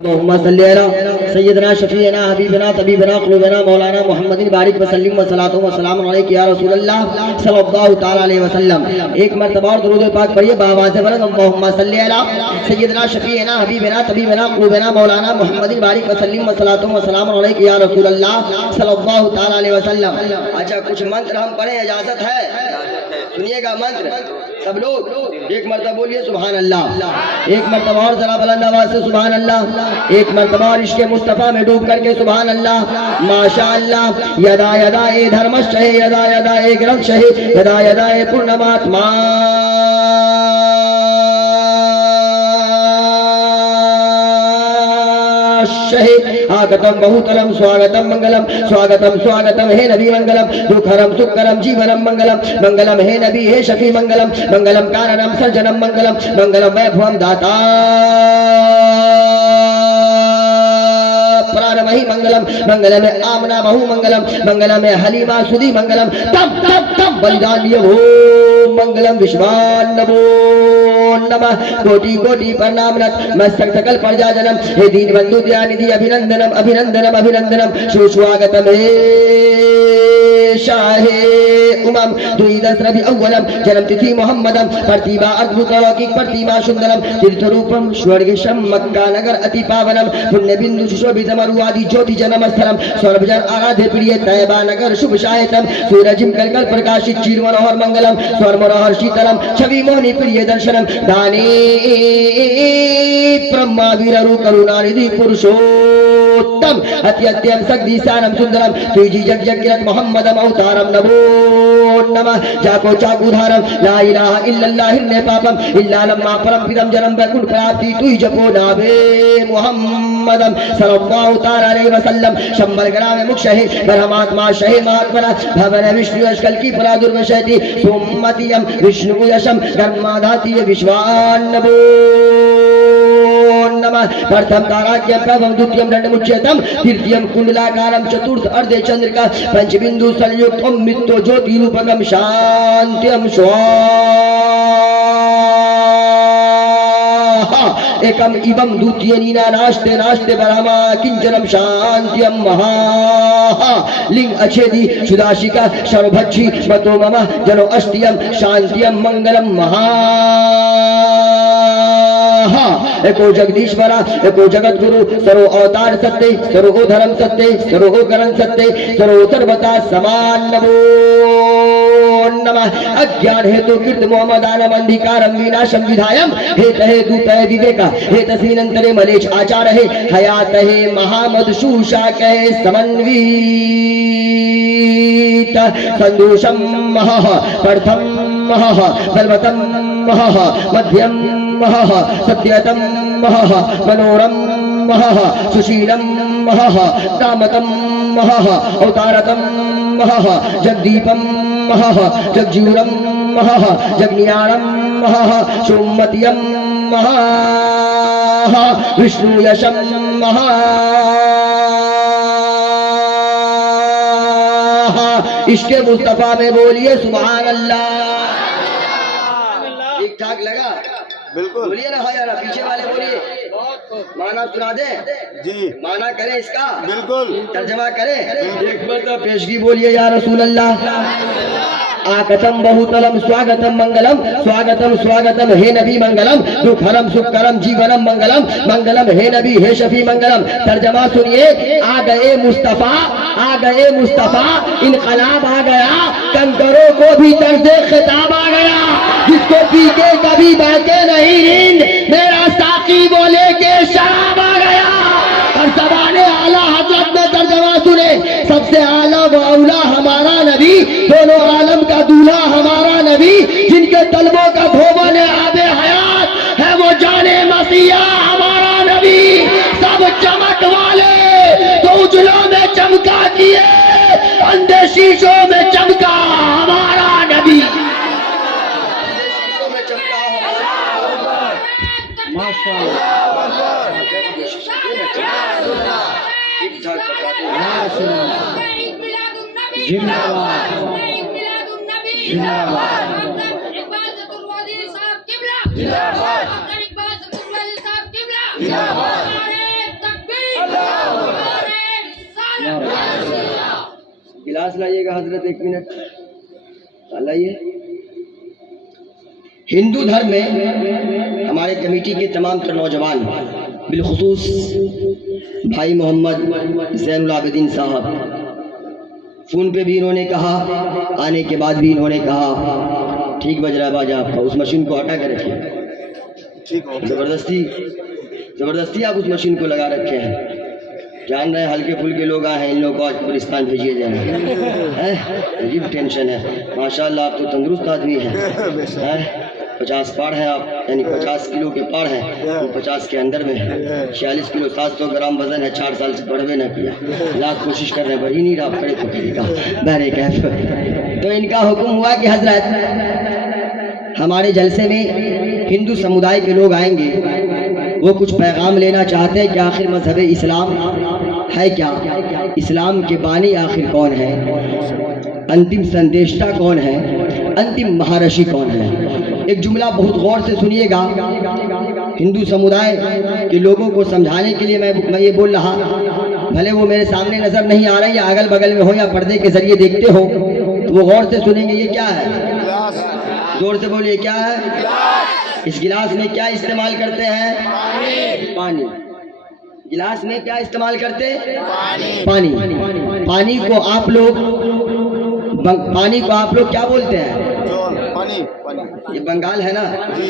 मोहम्मद सैयदना शफीना हबीबना तबीबना क़ुलूबना मौलाना मुहम्मदिन बारिक वसल्लम व सलातो व सलाम अलैका या रसूलल्लाह सल्लल्लाहु तआला अलैहि वसल्लम। एक मरतबा और दुरूद पाक पढ़िए बाआवाज़ बुलंद। मोहम्मद सैयदना शफीना हबीबना तबीबना क़ुलूबना मौलाना मुहम्मदिन बारिक वसल्लम व सलातो व सलाम अलैका या रसूलल्लाह सल्लल्लाहु तआला अलैहि वसल्लम। अच्छा, कुछ मंत्र हम पढ़ें, इजाजत है? सुनिएगा मंत्र सब लोग, एक मरतबा बोलिए सुभान अल्लाह। एक मरतबा और जरा बुलंद आवाज से सुभान अल्लाह। एक मरतबा और इश्क़े मुस्तफ़ा में डूब करके सुभान अल्लाह। माशा अल्लाह। यदा यदा ए धर्मश्च यदा यदा ए ग्रंथश्च यदा यदा ए पूर्णमात्मा आगतम बहुतलम स्वागतम मंगलम स्वागतम स्वागतम हे नबी मंगलम दुखरम सुखरम जीवनम मंगलम मंगलम हे नबी हे शफी मंगलम मंगलम कारणम सर्जनम मंगलम मंगलम वैभवम दाता प्राणमहि मंगलम मंगलम आमना बहु मंगलम मंगलम हलीमा सुधी मंगलम तम तम तम बलिदान हो मंगलम विश्वान नमो नमः कोटि कोटि प्रणाम मस्तक सकल प्रजा जनम हे दीन बंधु दयानिधि अभिनंदनम अभिनंदनम अभिनंदनम सुस्वागतम हे शाहे उमम द्विदश रबी अव्वलम जन्म तिथि मोहम्मदम प्रतिभा अद्भुत अलौकिक प्रतिमा सुंदरम तीर्थ रूपम स्वर्गेशम मक्का नगर अति पावनम पुण्य बिंदु सुशोभितम अरुवादि ज्योति जन्म स्थलम सर्वजन आराध्य प्रिय तैबा नगर शुभ शायतम सूरजिम कलकल प्रकाशित चीर मनोहर मंगलम स्वर मनोहर शीतलम छवि मोहनी प्रिय दर्शनम दाने ब्रह्मावीरु करुणानिधि पुरुषोत्तम अति अत्यंत शक्ति सानम सुंदरम तुझी जग जग किरत मोहम्मदम अवतारम नमो नमः जाको चाकुधारम ला इलाहा इल्लल्लाह हिन्ने पापम इल्ला लम्मा परम पिदम जन्म वैकुंठ प्राप्ति तुई जपो नाभे मोहम्मदम सल्लल्लाहु तआला अलैहि वसल्लम शंबर ग्राम मुख शहे ब्रह्मात्मा शहे महात्मना भवन विष्णु अष्कल की परा दुर्वशति सोमतियम विष्णु यशम कर्माधाति विश्वान्नभो नमः प्रथम ताराक्यम प्रभम द्वितीयम दंडमुच्यतम तृतीयम कुंडलाकारम चतुर्थ अर्धे चंद्रिका पंचबिंदु संयुक्तम मित्तो ज्योति रूपकम शांत्यम एकम इवम द्वितीय नीना नास्ते नास्ते ब्रह्मा किंचनम शांत्यम महा लिंग अछेदी सुदाशिका सर्वभक्षी मतो मम जनो अष्टियम शांत्यम मंगलम महा एको जगदीश्वरा एको जगत गुरु सरो अवतार सत्य सरो धर्म सत्य सरो करण सत्य सरो सर्वता समान नमो नमः अज्ञान हेतु कीर्त मोहम्मदानम अंधिकारम विनाशम विधायम हेत हेतु तय विवेका हेत सीनंतरे मलेश आचार है हयात है महामदशूषा कहे समन्वित संदोषम महः प्रथम महः बलवतम महः मध्यम महः सत्यतम महः मनोरम महः सुशीलम महः कामतम महः अवतारतम महः जगदीपम महः जगजूरम महः जगनियाणम महः सोमतियम महः विष्णु यशम महः इसके मुस्तफा में बोलिए सुभान अल्लाह। ठीक ठाक लगा? बिल्कुल बोलिए ना भाई, ना पीछे वाले बोलिए। माना सुना दे जी, माना करें इसका, बिल्कुल तर्जमा करें। एक बार तो पेशगी बोलिए या रसूल अल्लाह। आगतम बहुतलम स्वागतम मंगलम स्वागतम स्वागतम हे नबी मंगलम दुखरम सुखकरम जीवनम मंगलम मंगलम हे नबी हे शफी मंगलम। तर्जमा सुनिए। आ गए मुस्तफा, आ गए मुस्तफा, इनकलाब आ गया, कंकरों को भी तर्ज खिताब आ गया, जिसको पी के कभी बहके नहीं नींद, मेरा साकी बोले के शराब आ गया। और ज़बाने आला हजरत में तर्जमा सुने। सबसे आला व औला हमारा नबी, दोनों आलम का दूल्हा हमारा नबी, जिनके तलबों का धोबन आबे हयात है वो जाने मसीहा हमारा नबी। सब चमक वाले तो उजलों में चमका किए, अंधे शीशों में चमका हमारा नबी। गिलास लाइएगा हजरत, 1 मिनट लाइए। हिंदू धर्म में हमारे कमेटी के तमाम तर नौजवान, बिलखुसूस भाई मोहम्मद ज़ैनुल आबिदीन साहब, फ़ोन पे भी इन्होंने कहा, आने के बाद भी इन्होंने कहा ठीक बज रहा है बाजा आपका, उस मशीन को हटा कर रखिए। ज़बरदस्ती आप उस मशीन को लगा रखे हैं। जान रहे हैं हल्के फुल्के लोग आए हैं, इन लोगों को आज गुलिस्तान भेजिए जाना है। अजीब टेंशन है। माशाल्लाह आप तो तंदुरुस्त आदमी हैं। 50 पार हैं आप, यानी 50 किलो के पार हैं, वो 50 के अंदर में है। 46 किलो 700 ग्राम वजन है, 4 साल से बढ़वे न किया, लाख कोशिश कर रहे हैं, बढ़ ही नहीं रहा, करे तो करेगा बहरे कैफ। तो इनका हुक्म हुआ कि हजरत हमारे जलसे में हिंदू समुदाय के लोग आएंगे, वो कुछ पैगाम लेना चाहते हैं कि आखिर मजहब इस्लाम है क्या, इस्लाम के बानी आखिर कौन है, अंतिम संदेशता कौन है, अंतिम महारशी कौन है। एक जुमला बहुत गौर से सुनिएगा, हिंदू समुदाय के लोगों को समझाने के लिए मैं ये बोल रहा, भले वो मेरे सामने नजर नहीं आ रही या अगल बगल में हो या पर्दे के जरिए देखते हो, तो वो गौर से सुनेंगे। ये क्या है? जोर से बोलिए, क्या है? इस गिलास में क्या इस्तेमाल करते हैं? पानी। गिलास में क्या इस्तेमाल करते हैं? पानी। पानी को आप लोग क्या बोलते हैं? पानी। ये बंगाल है ना जी,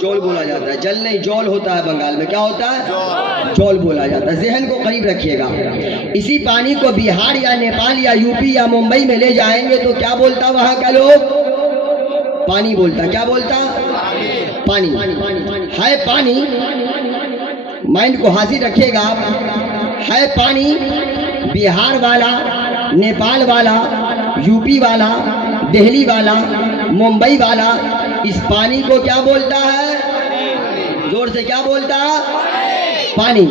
जौल बोला जाता है। जल नहीं, जौल होता है बंगाल में। क्या होता है? जौल बोला जाता है। जहन को करीब रखिएगा। इसी पानी को बिहार या नेपाल या यूपी या मुंबई में ले जाएंगे तो क्या बोलता वहां का लोग? पानी बोलता। क्या बोलता? पानी है। पानी माइंड को हाजिर रखिएगा। है पानी, बिहार वाला, नेपाल वाला, यूपी वाला, दिल्ली वाला, मुंबई वाला इस पानी को क्या बोलता है? जोर से क्या बोलता? पानी।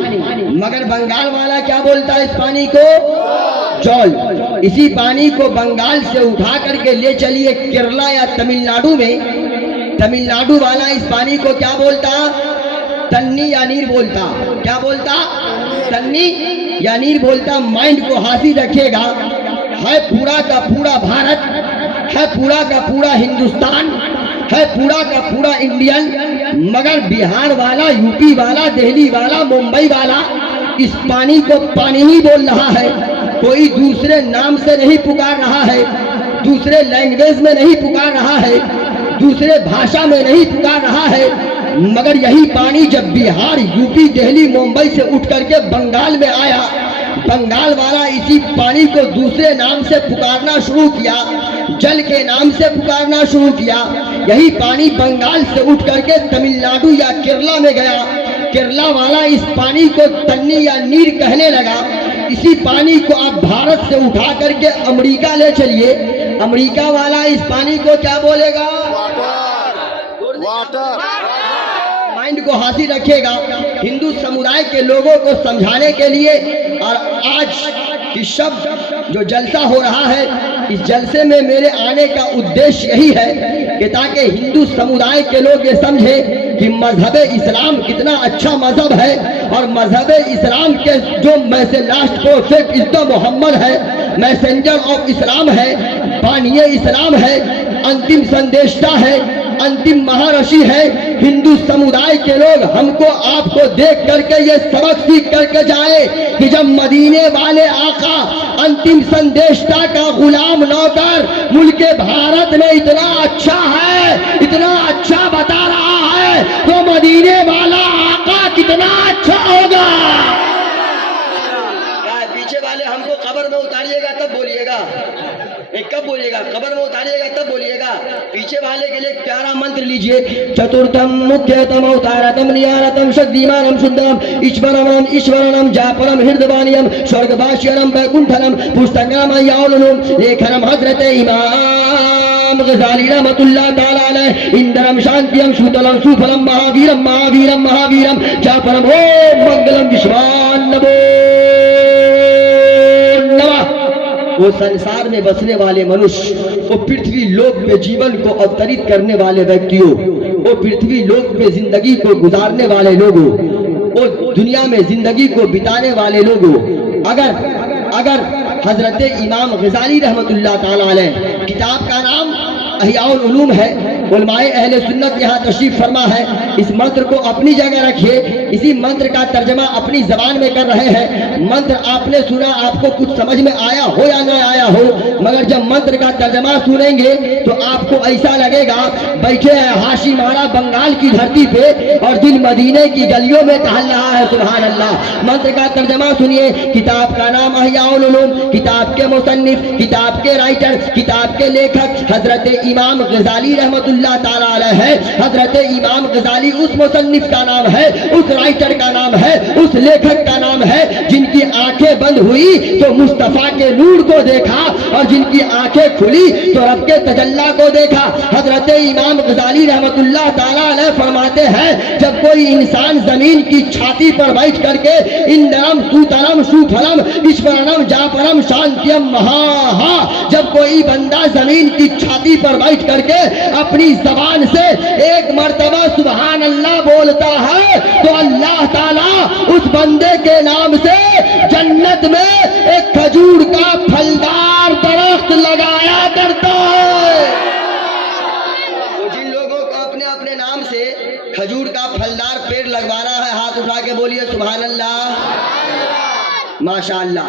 मगर बंगाल वाला क्या बोलता है इस पानी को? जौल। इसी पानी को बंगाल से उठा करके ले चलिए केरला या तमिलनाडु में, तमिलनाडु वाला इस पानी को क्या बोलता? तन्नी या नीर बोलता। क्या बोलता? तन्नी या नीर बोलता। माइंड को हाजिर रखिएगा। है पूरा का पूरा भारत, है पूरा का पूरा हिंदुस्तान, है पूरा का पूरा इंडियन, मगर बिहार वाला, यूपी वाला, दिल्ली वाला, मुंबई वाला इस पानी को पानी ही बोल रहा है। कोई दूसरे नाम से नहीं पुकार रहा है, दूसरे लैंग्वेज में नहीं पुकार रहा है, दूसरे भाषा में नहीं पुकार रहा है। मगर यही पानी जब बिहार, यूपी, दिल्ली, मुंबई से उठ करके बंगाल में आया, बंगाल वाला इसी पानी को दूसरे नाम से पुकारना शुरू किया, जल के नाम से पुकारना शुरू किया। यही पानी बंगाल से उठ करके तमिलनाडु या केरला में गया, केरला वाला इस पानी को तन्नी या नीर कहने लगा। इसी पानी को आप भारत से उठा करके अमेरिका ले चलिए, अमेरिका वाला इस पानी को क्या बोलेगा? वाटर। माइंड को हाजिर रखिएगा। हिंदू समुदाय के लोगों को समझाने के लिए और आज इस शब्द जो जलसा हो रहा है, इस जलसे में मेरे आने का उद्देश्य यही है कि ताकि हिंदू समुदाय के लोग ये समझे कि मजहब इस्लाम कितना अच्छा मजहब है और मजहब इस्लाम के जो last prophet is the Muhammad है, मैसेंजर ऑफ इस्लाम है, बानिए इस्लाम है, अंतिम संदेशता है, अंतिम महारशी है। हिंदू समुदाय के लोग हमको आपको देख करके ये सबक सीख करके जाए कि जब मदीने वाले आका अंतिम संदेशता का गुलाम नौकर मुल्क भारत में इतना अच्छा है, इतना अच्छा बता रहा है, तो मदीने वाला आका कितना अच्छा होगा। पीछे वाले हमको कब्र में उतारिएगा तब बोलिएगा, कब बोलिएगा? कब्र में उतारिएगा तब बोलिएगा। पीछे वाले के लिए प्यारा मंत्र लीजिए। चतुर्थम मुख्यतम अवतारतम नियारतम शक्तिमानम सुंदरम ईश्वरम ईश्वरनम जापरम हृदयवानियम स्वर्गवासियम वैकुंठनम पुस्तकम यावलुम लेखनम हजरत इमाम गजाली रहमतुल्लाह ताला अलैह इंद्रम शांतियम सुतलम सुफलम महावीरम महावीरम महावीरम जापरम ओम मंगलम विश्वान नमो नमः। वो संसार में बसने वाले मनुष्य, वो पृथ्वी लोक पे जीवन को अवतरित करने वाले व्यक्तियों, वो पृथ्वी लोक पे जिंदगी को गुजारने वाले लोगों, वो दुनिया में जिंदगी को बिताने वाले लोगों, अगर हजरत इमाम गजाली रहमतुल्लाह ताला अलैह। किताब का नाम अहियाउल उलूम है। उलमाए अहले सुन्नत यहाँ तशरीफ फरमा है। इस मंत्र को अपनी जगह रखिए। इसी मंत्र का तर्जमा अपनी जबान में कर रहे हैं। मंत्र आपने सुना, आपको कुछ समझ में आया हो या न आया हो, मगर जब मंत्र का तर्जमा सुनेंगे तो आपको ऐसा लगेगा बैठे हैं हाशी मारा बंगाल की धरती पे और दिल मदीने की गलियों में टहल रहा है। सुभान अल्लाह। मंत्र का तर्जमा सुनिए। किताब का नाम अहियाउल उलूम, किताब के मुसन्निफ, किताब के राइटर, किताब के लेखक हजरत इमाम गजाली रहमतुल्लाह ताला अलैह है। हजरत इमाम गजाली उस मुसन्निफ का नाम है, उस राइटर का नाम है, उस लेखक का नाम है जिनकी आंखें बंद हुई तो मुस्तफा के नूर को देखा और जिनकी आंखें खुली तो रब के तजल्ला को देखा। हजरत इमाम गजाली रहमतुल्लाह ताला अलैह फरमाते हैं, जब कोई इंसान जमीन की छाती पर बैठ करके इंदरम सुतरम सुफलम ईश्वरम जापरम शांतियम महाहा, जब कोई बंदा जमीन की छाती पर बैठ करके अपनी जबान से एक मर्तबा सुभान अल्लाह बोलता है तो अल्लाह ताला उस बंदे के नाम से जन्नत में एक खजूर का फलदार दरख्त लगाया करता है। तो जिन लोगों को अपने अपने नाम से खजूर का फलदार पेड़ लगवाना है, हाथ उठा के बोलिए सुभान अल्लाह, माशाअल्लाह।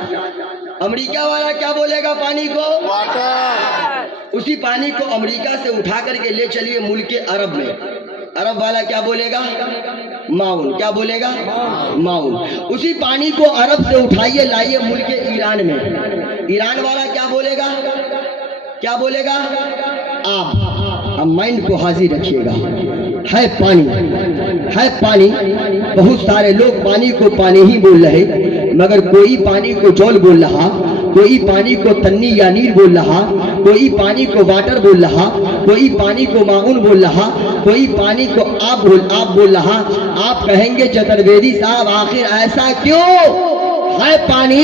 अमेरिका वाला क्या बोलेगा पानी को? वाटर। उसी पानी को अमेरिका से उठा करके ले चलिए मुल्क अरब में, अरब वाला क्या बोलेगा? माउन। क्या बोलेगा? माउन। उसी पानी को अरब से उठाइए लाइए मुल्क ईरान में, ईरान वाला क्या बोलेगा? क्या बोलेगा? आप। अब माइंड को हाजिर रखिएगा। है पानी, है पानी। बहुत सारे लोग पानी को पानी ही बोल रहे, मगर कोई पानी को जौल बोल रहा, कोई पानी को तन्नी या नीर बोल रहा, कोई पानी को वाटर बोल रहा, कोई पानी को माउन बोल रहा, कोई पानी को आप बोल रहा। आप कहेंगे चतुर्वेदी साहब आखिर ऐसा क्यों? है पानी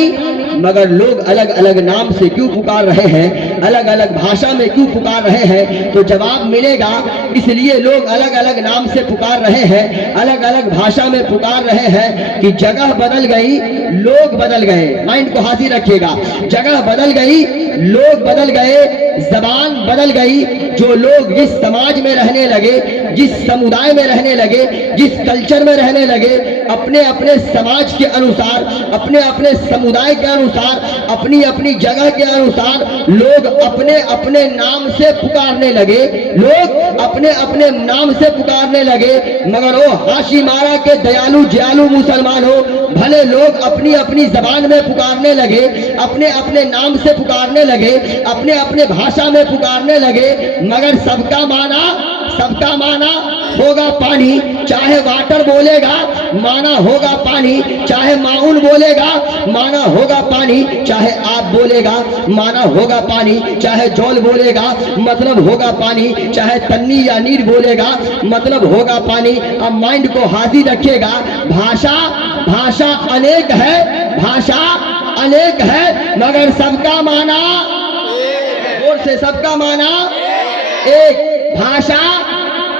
मगर लोग अलग अलग नाम से क्यों पुकार रहे हैं, अलग अलग भाषा में क्यों पुकार रहे हैं? तो जवाब मिलेगा, इसलिए लोग अलग अलग नाम से पुकार रहे हैं, अलग अलग भाषा में पुकार रहे हैं कि जगह बदल गई, लोग बदल गए। माइंड को हाजिर रखिएगा। जगह बदल गई, लोग बदल गए, जबान बदल गई। जो लोग जिस समाज में रहने लगे, जिस समुदाय में रहने लगे, जिस कल्चर में रहने लगे, अपने अपने समाज के अनुसार, अपने अपने समुदाय के अनुसार, अपनी अपनी जगह के अनुसार लोग अपने अपने नाम से पुकारने लगे, लोग अपने अपने नाम से पुकारने लगे। मगर वो हाशी मारा के दयालु जयालु मुसलमान हो, भले लोग अपनी अपनी जबान में पुकारने लगे, अपने अपने नाम से पुकारने लगे, अपने अपने भाषा में पुकारने लगे, मगर सबका माना होगा पानी। चाहे वाटर बोलेगा माना होगा पानी, चाहे माउन बोलेगा माना होगा पानी, चाहे आप बोलेगा माना होगा पानी, चाहे जौल बोलेगा मतलब होगा पानी, चाहे तन्नी या नीर बोलेगा मतलब होगा पानी। अब माइंड को हाजिर रखिएगा। भाषा अनेक है, भाषा अनेक है, मगर सबका माना जोर से, सबका माना एक। भाषा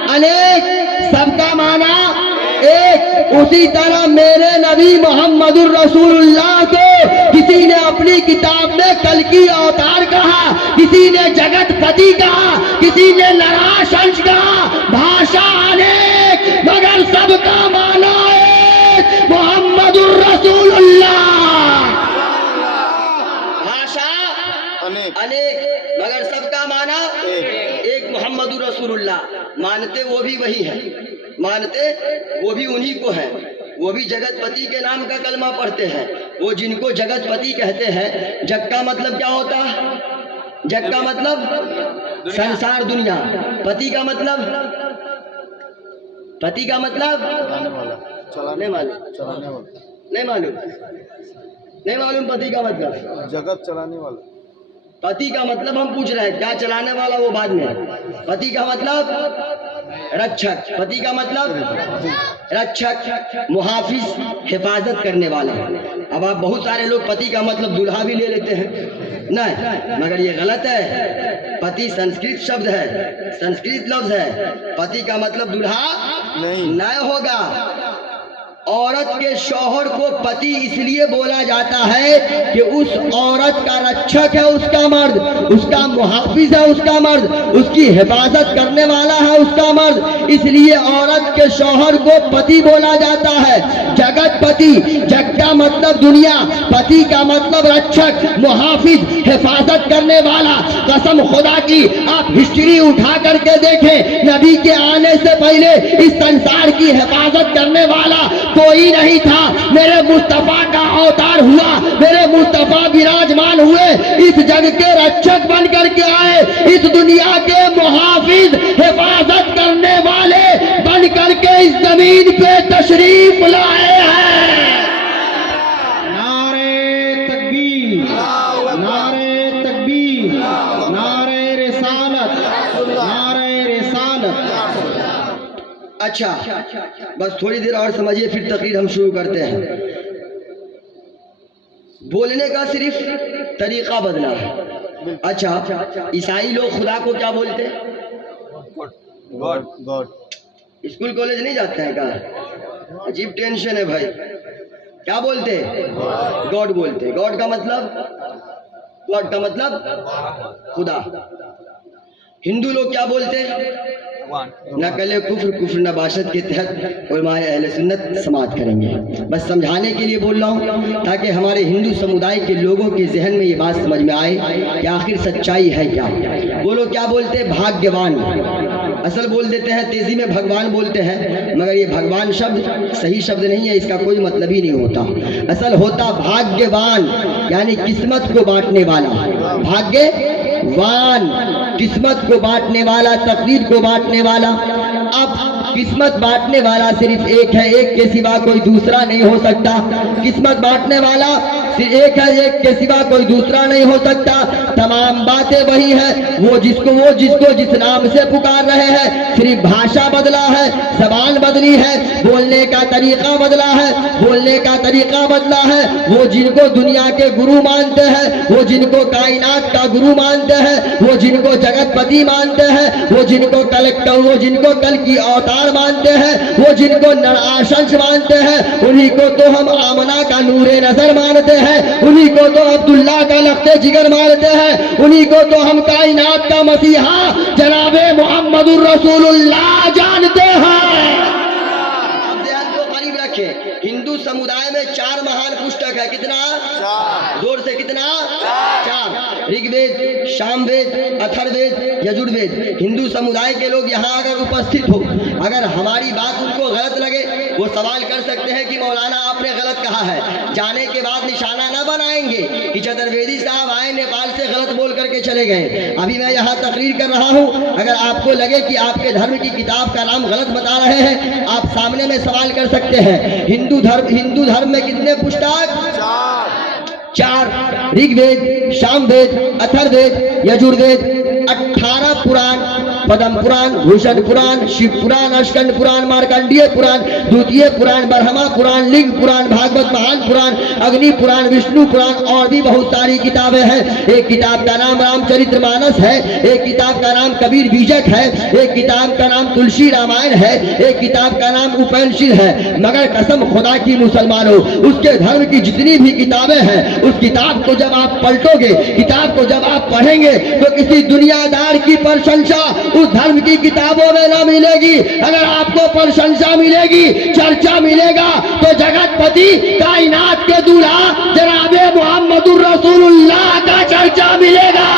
अनेक, सबका माना एक। उसी तरह मेरे नबी मोहम्मदुर रसूलुल्लाह को किसी ने अपनी किताब में कल की अवतार कहा, किसी ने जगत पति कहा, किसी ने नराशंस कहा। भाषा अनेक मगर सबका माना एक, मोहम्मदुर रसूलुल्लाह। भाषा अनेक मगर सबका माना एक, मोहम्मदुर रसूलुल्लाह। मानते वो भी वही है, मानते वो भी उन्हीं को है, वो भी जगतपति के नाम का कलमा पढ़ते हैं। वो जिनको जगतपति कहते हैं, जग का मतलब क्या होता है? जग का मतलब संसार दुनिया, पति का मतलब, पति का मतलब नहीं मालूम पति का मतलब जगत चलाने वाला। पति का मतलब हम पूछ रहे हैं, क्या चलाने वाला वो बाद में। पति का मतलब रक्षक, पति का मतलब रक्षक, मुहाफिज, हिफाजत करने वाला। अब आप बहुत सारे लोग पति का मतलब दूल्हा भी ले लेते हैं, नहीं, मगर ये गलत है। पति संस्कृत शब्द है, संस्कृत लफ्ज है। पति का मतलब दूल्हा नहीं होगा। औरत के शौहर को पति इसलिए बोला जाता है कि उस औरत का रक्षक है उसका मर्द, उसका मुहाफिज है उसका मर्द, उसकी हिफाजत करने वाला है उसका मर्द, इसलिए औरत के शौहर को पति बोला जाता है। जगत पति, जग का मतलब दुनिया, पति का मतलब रक्षक, मुहाफिज, हिफाजत करने वाला। कसम खुदा की आप हिस्ट्री उठा करके देखें, नबी के आने से पहले इस संसार की हिफाजत करने वाला कोई नहीं था। मेरे मुस्तफा का अवतार हुआ, मेरे मुस्तफा विराजमान हुए, इस जग के रक्षक बन करके आए, इस दुनिया के मुहाफिज, हिफाजत करने वाले बन करके इस जमीन पे तशरीफ लाए हैं। नारे तकबीर, नारे तकबीर, नारे रिसालत, नारे रिसालत। अच्छा, बस थोड़ी देर और समझिए, फिर तकरीर हम शुरू करते हैं। बोलने का सिर्फ तरीका बदला है। अच्छा, ईसाई लोग खुदा को क्या बोलते हैं? God, God. स्कूल कॉलेज नहीं जाते हैं क्या? अजीब टेंशन है भाई। क्या बोलते हैं? गॉड बोलते हैं। गॉड का मतलब खुदा। हिंदू लोग क्या बोलते हैं? न कले कुफ्र, कुफ्र नबाशत के तहत उलमाए अहले सुन्नत समात करेंगे। बस समझाने के लिए बोल रहा हूँ ताकि हमारे हिंदू समुदाय के लोगों के जहन में ये बात समझ में आए कि आखिर सच्चाई है क्या। वो लोग क्या बोलते हैं? भाग्यवान। असल बोल देते हैं, तेजी में भगवान बोलते हैं, मगर ये भगवान शब्द सही शब्द नहीं है, इसका कोई मतलब ही नहीं होता। असल होता भाग्यवान, यानी किस्मत को बांटने वाला। भाग्यवान, किस्मत को बांटने वाला, तकदीर को बांटने वाला। अब किस्मत बांटने वाला सिर्फ एक है, एक के सिवा कोई दूसरा नहीं हो सकता। किस्मत बांटने वाला सिर्फ एक है, एक के सिवा कोई दूसरा नहीं हो सकता। तमाम बातें वही है, वो जिसको जिस नाम से पुकार रहे हैं, सिर्फ भाषा बदला है, जबान बदली है, बोलने का तरीका बदला है, बोलने का तरीका बदला है। वो जिनको दुनिया के गुरु मानते हैं, वो जिनको कायनात का गुरु मानते हैं, वो जिनको जगतपति मानते हैं, वो जिनको कल की अवतार मानते हैं, वो जिनको नराशंस मानते हैं, उन्हीं को तो हम आमना का नूरे नजर मानते हैं, उन्हीं को तो अब्दुल्ला का लख्ते जिगर मानते हैं, उन्हीं को तो हम कायनात का मसीहा जनाबे मोहम्मदुर रसूलुल्लाह जानते हैं। आप ध्यान को करीब रखें, हिंदू समुदाय में 4 महान पुस्तक है। कितना? 4। जोर से कितना? 4। ऋग्वेद, सामवेद, अथर्ववेद, यजुर्वेद। हिंदू समुदाय के लोग यहाँ अगर उपस्थित हो, अगर हमारी बात उनको गलत लगे, वो सवाल कर सकते हैं कि मौलाना आपने गलत कहा है। जाने के बाद निशाना न बनाएंगे कि चतुर्वेदी साहब आए नेपाल से गलत बोल करके चले गए। अभी मैं यहाँ तकरीर कर रहा हूँ, अगर आपको लगे कि आपके धर्म की किताब का नाम गलत बता रहे हैं, आप सामने में सवाल कर सकते हैं। हिंदू धर्म में कितने पुस्तक? 4। ऋग्वेद, सामवेद, अथर्ववेद, यजुर्वेद, 18 पुराण, पद्म पुराण, भूषण पुराण, शिव पुराण, अस्कंद पुराण, मार्कंडीय पुराण, द्वितीय पुराण, ब्रह्मा पुराण, लिंग पुराण, भागवत महान पुराण, अग्नि पुराण, विष्णु पुराण और भी बहुत सारी किताबें हैं। एक किताब का नाम रामचरितमानस है, एक किताब का नाम कबीर बीजक है, एक किताब का नाम तुलसी रामायण है, एक किताब का नाम उपनिषद है। मगर कसम खुदा की मुसलमानों, उसके धर्म की जितनी भी किताबें हैं, उस किताब को जब आप पलटोगे, किताब को जब आप पढ़ेंगे, तो किसी दुनियादार की प्रशंसा उस धर्म की किताबों में ना मिलेगी। अगर आपको प्रशंसा मिलेगी, चर्चा मिलेगा, तो जगतपति कायनात के दूल्हा जनाबे मोहम्मदुर रसूलुल्लाह का चर्चा मिलेगा।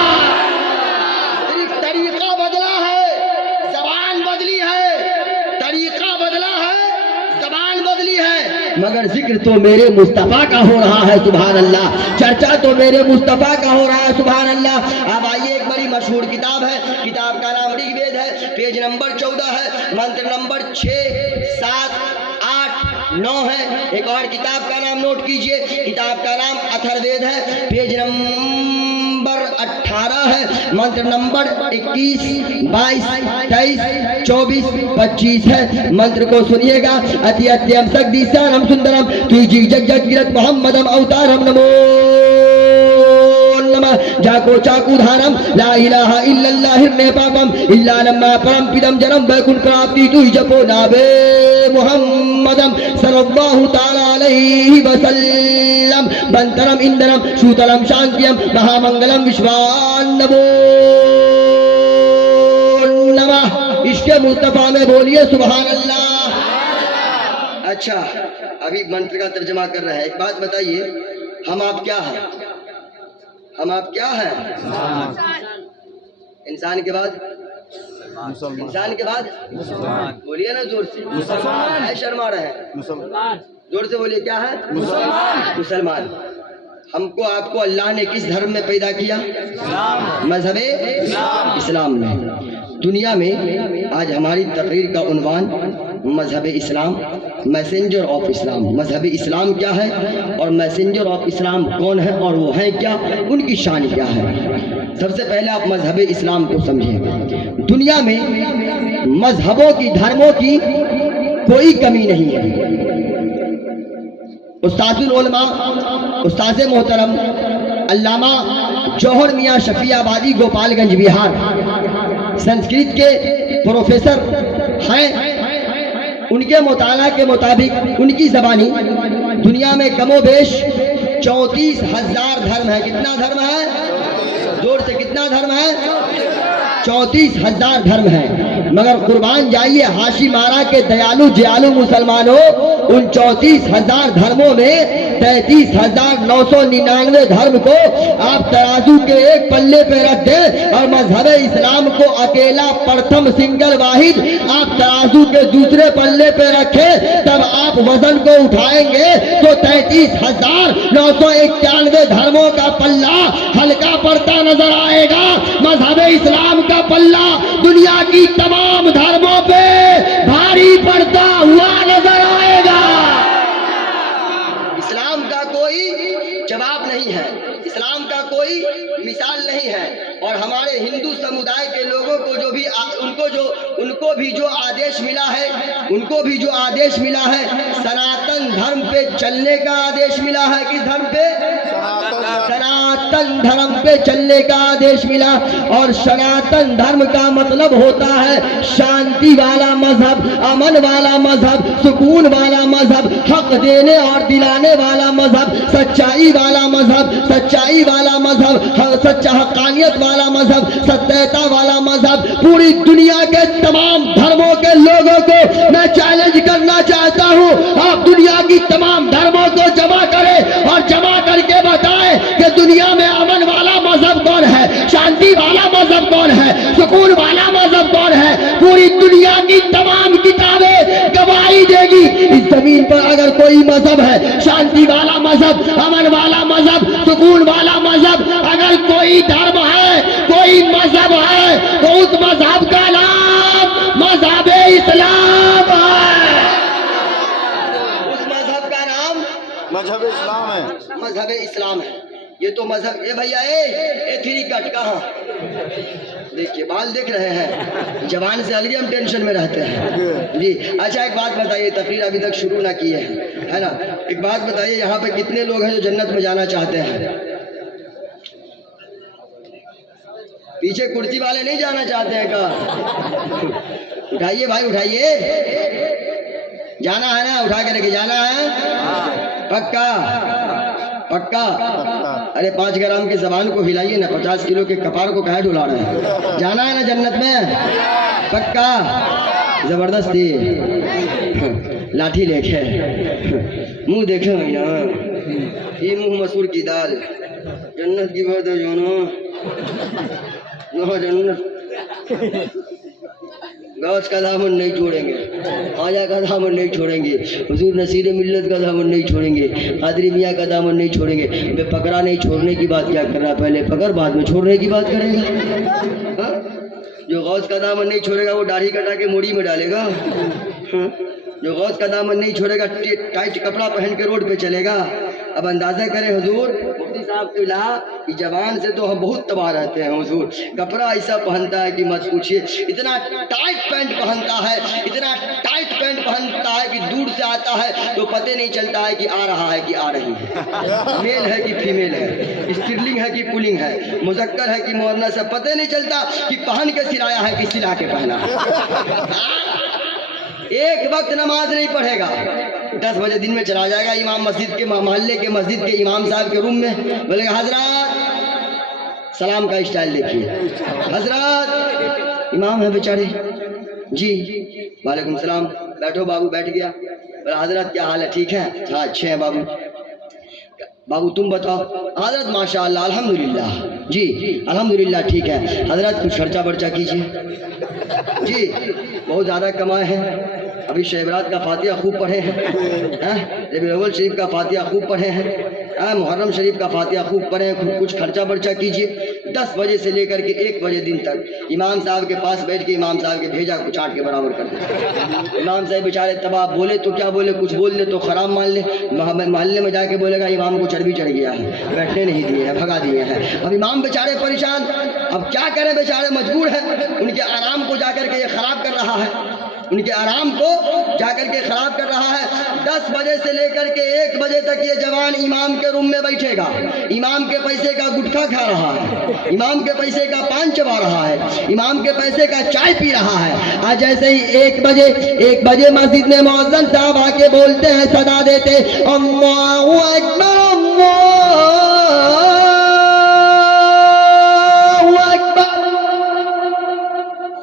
तरीका बदला है, जबान बदली है, तरीका बदला है, जबान बदली है, मगर जिक्र तो मेरे मुस्तफा का हो रहा है। सुभान अल्लाह। चर्चा तो मेरे मुस्तफा का हो रहा है। सुभान अल्लाह। अब आइए, एक बड़ी मशहूर किताब है, किताब का नाम ऋग्वेद है, पेज नंबर 14 है, मंत्र नंबर 6, 7, 8, 9 है। एक और किताब का नाम नोट कीजिए, किताब का नाम अथर्ववेद है, पेज नंबर 18 है, मंत्र नंबर 21, 22, 23, 24, 25 है। मंत्र को सुनिएगा। अति अत्यम सगदीशानम सुंदरम तुझी जग जग गिरत मोहम्मदम अवतारम नमो नमः। जाको चाकू धारम ला इलाहा इल्लल्लाह हिरने पापम इल्ला लम्मा परम पिदम जन्म वैकुंठ प्राप्ति तु जपो नाबे मुहम्मदम सल्लल्लाहु ताला अलैहि वसल्लम बंतरम इंदरम शूतलम शांतियम महामंगलम विश्वान्नमो नमः। इश्क़ मुस्तफा में बोलिए सुभान अल्लाह। अच्छा, अभी मंत्र का तर्जमा कर रहे हैं। एक बात बताइए, हम आप क्या हैं? हम आप क्या हैं? इंसान के बाद इंसान के बाद बोलिए ना जोर से, मुसलमान। शर्मा रहे हैं, मुसलमान। जोर से बोलिए, क्या है? मुसलमान। हमको आपको अल्लाह ने किस धर्म में पैदा किया? मजहबे इस्लाम में। दुनिया में आज हमारी तकरीर का उन्वान मजहब इस्लाम, मैसेंजर ऑफ इस्लाम। मजहब इस्लाम क्या है और मैसेंजर ऑफ इस्लाम कौन है और वो हैं क्या, उनकी शान क्या है। सबसे पहले आप मजहब इस्लाम को समझें। दुनिया में मजहबों की, धर्मों की कोई कमी नहीं है। उस्तादुल उलमा, उस्ताद मोहतरम अल्लामा जौहर मियाँ शफियाबादी, गोपालगंज बिहार, संस्कृत के प्रोफेसर हैं। उनके मुताला के मुताबिक उनकी ज़बानी दुनिया में कमोबेश 34,000 धर्म है। कितना धर्म है? जोर से, कितना धर्म है? 34,000 धर्म है। मगर कुर्बान जाइए हाशी मारा के दयालु जयालु मुसलमानों, उन 34,000 धर्मों में 33,999 धर्म को आप तराजू के एक पल्ले पे रख दें और मजहब इस्लाम को अकेला प्रथम सिंगल वाहिद आप तराजू के दूसरे पल्ले पे रखें, तब आप वजन को उठाएंगे तो 33,991 धर्मों का पल्ला हल्का पड़ता नजर आएगा। मजहब इस्लाम का पल्ला दुनिया की तमाम धर्मों पे भारी पड़ता हुआ नजर आएगा। इस्लाम का कोई जवाब नहीं है, इस्लाम का कोई मिसाल नहीं है। और हमारे हिंदू समुदाय के लोगों को उनको भी जो आदेश मिला है, उनको भी जो आदेश मिला है, सनातन धर्म पे चलने का आदेश मिला है। किस धर्म पे? सनातन धर्म पे चलने का आदेश मिला। और सनातन धर्म का मतलब होता है शांति वाला मजहब, अमन वाला मजहब, सुकून वाला मजहब, हक देने और दिलाने वाला मजहब, सच्चाई वाला मजहब, सच्चाई वाला मजहब, सच्चा हक्कानियत वाला मजहब, सत्यता वाला मजहब। पूरी दुनिया के तमाम धर्मों के लोगों को मैं चैलेंज करना चाहता हूं, आप दुनिया की तमाम धर्मों को जमा करें और जमा करके बताएं कि दुनिया में अमन वाला मजहब कौन है, शांति वाला मजहब कौन है, सुकून वाला मजहब कौन है। पूरी दुनिया की तमाम किताबें गवाही देगी, इस जमीन पर अगर कोई मजहब है, शांति वाला मजहब, अमन वाला मजहब, सुकून वाला मजहब, अगर कोई धर्म है, कोई मजहब है, तो उस मजहब का नाम मजहब इस्लाम है। उस मजहब का नाम मजहब इस्लाम है। मजहब इस्लाम है। ये तो मजहब, ए भैया ए थ्री कट कहाँ? देखिए बाल देख रहे हैं, जवान से अलग हम टेंशन में रहते हैं जी। अच्छा एक बात बताइए, तकरीर अभी तक शुरू ना की है ना, एक बात बताइए, यहाँ पे कितने लोग हैं जो जन्नत में जाना चाहते हैं? पीछे कुर्सी वाले नहीं जाना चाहते हैं का? उठाइए भाई उठाइए, जाना है ना? उठा के लेके जाना है? पक्का पक्का? अरे 5 ग्राम की जबान को हिलाइए ना, 50 किलो के कपार को काहे डुला रहे हैं? जाना है ना जन्नत में? पक्का? जबरदस्ती लाठी लेके मुंह देखे ना, ये मुंह मसूर की दाल, जन्नत की बात है जो जन्नत गौस का दामन नहीं छोड़ेंगे, आजा का दामन नहीं छोड़ेंगे, हुजूर नसीर मिल्लत का दामन नहीं छोड़ेंगे, कादरी मियाँ का दामन नहीं छोड़ेंगे। वे पकड़ा नहीं छोड़ने की बात क्या कर रहा, पहले पकड़ बाद में छोड़ने की बात करेगा। हा? जो गौस का दामन नहीं छोड़ेगा वो दाढ़ी कटा के मूड़ी में डालेगा। हा? जो गौस का दामन नहीं छोड़ेगा टाइट कपड़ा पहन के रोड पे चलेगा। अब अंदाजा करें हुजूर, मुफ्ती साहब किबला कि जवान से तो हम बहुत तबाह रहते हैं हुजूर। कपड़ा ऐसा पहनता है कि मत पूछिए, इतना टाइट पैंट पहनता है, इतना टाइट पैंट पहनता है कि दूर से आता है तो पता नहीं चलता है कि आ रहा है कि आ रही है, मेल है कि फीमेल है, स्त्रीलिंग है कि पुल्लिंग है, मुजक्कर है कि मुअन्नस है, पता नहीं चलता कि पहन के सिलाया है कि सिला के पहना है। एक वक्त नमाज नहीं पढ़ेगा, 10 बजे दिन में चला जाएगा इमाम मस्जिद के मोहल्ले के मस्जिद के इमाम साहब के रूम में, बोलेगा हजरत, सलाम का स्टाइल देखिए, हजरत इमाम है बेचारे जी, वालेकुम सलाम, बैठो बाबू, बैठ गया, बोला हजरत क्या हाल है, ठीक है, हाँ अच्छे हैं बाबू, बाबू तुम बताओ, हजरत माशाअल्लाह अल्हम्दुलिल्लाह, जी अल्हम्दुलिल्लाह ठीक है, हजरत कुछ खर्चा बर्चा कीजिए, जी बहुत ज़्यादा कमाए हैं, अभी शहबरात का फातिहा खूब पढ़े हैं, रबीउल अव्वल शरीफ का फातिहा खूब पढ़े हैं, मुहर्रम शरीफ का फातिहा खूब पढ़े हैं, कुछ खर्चा बर्चा कीजिए। 10 बजे से लेकर के 1 बजे दिन तक इमाम साहब के पास बैठ के इमाम साहब के भेजा को चाट के बराबर कर दे। इमाम साहब बेचारे तबाह, बोले तो क्या बोले, कुछ बोल दे तो खराब मान ले, मोहल्ले में जाके बोलेगा इमाम को चर्बी चढ़ गया है, बैठने नहीं दिए हैं, भगा दिए हैं। अब इमाम बेचारे परेशान, अब क्या करें, बेचारे मजबूर हैं, उनके आराम को जाकर के ये खराब कर रहा है, उनके आराम को जाकर के खराब कर रहा है। 10 बजे से लेकर के 1 बजे तक ये जवान इमाम के रूम में बैठेगा, इमाम के पैसे का गुटखा खा रहा है, इमाम के पैसे का पान चबा रहा है, इमाम के पैसे का चाय पी रहा है। आज जैसे ही 1 बजे मस्जिद में मुअज्जिन साहब आके बोलते हैं, सदा देते अल्लाहु अकबर अल्लाहु अकबर,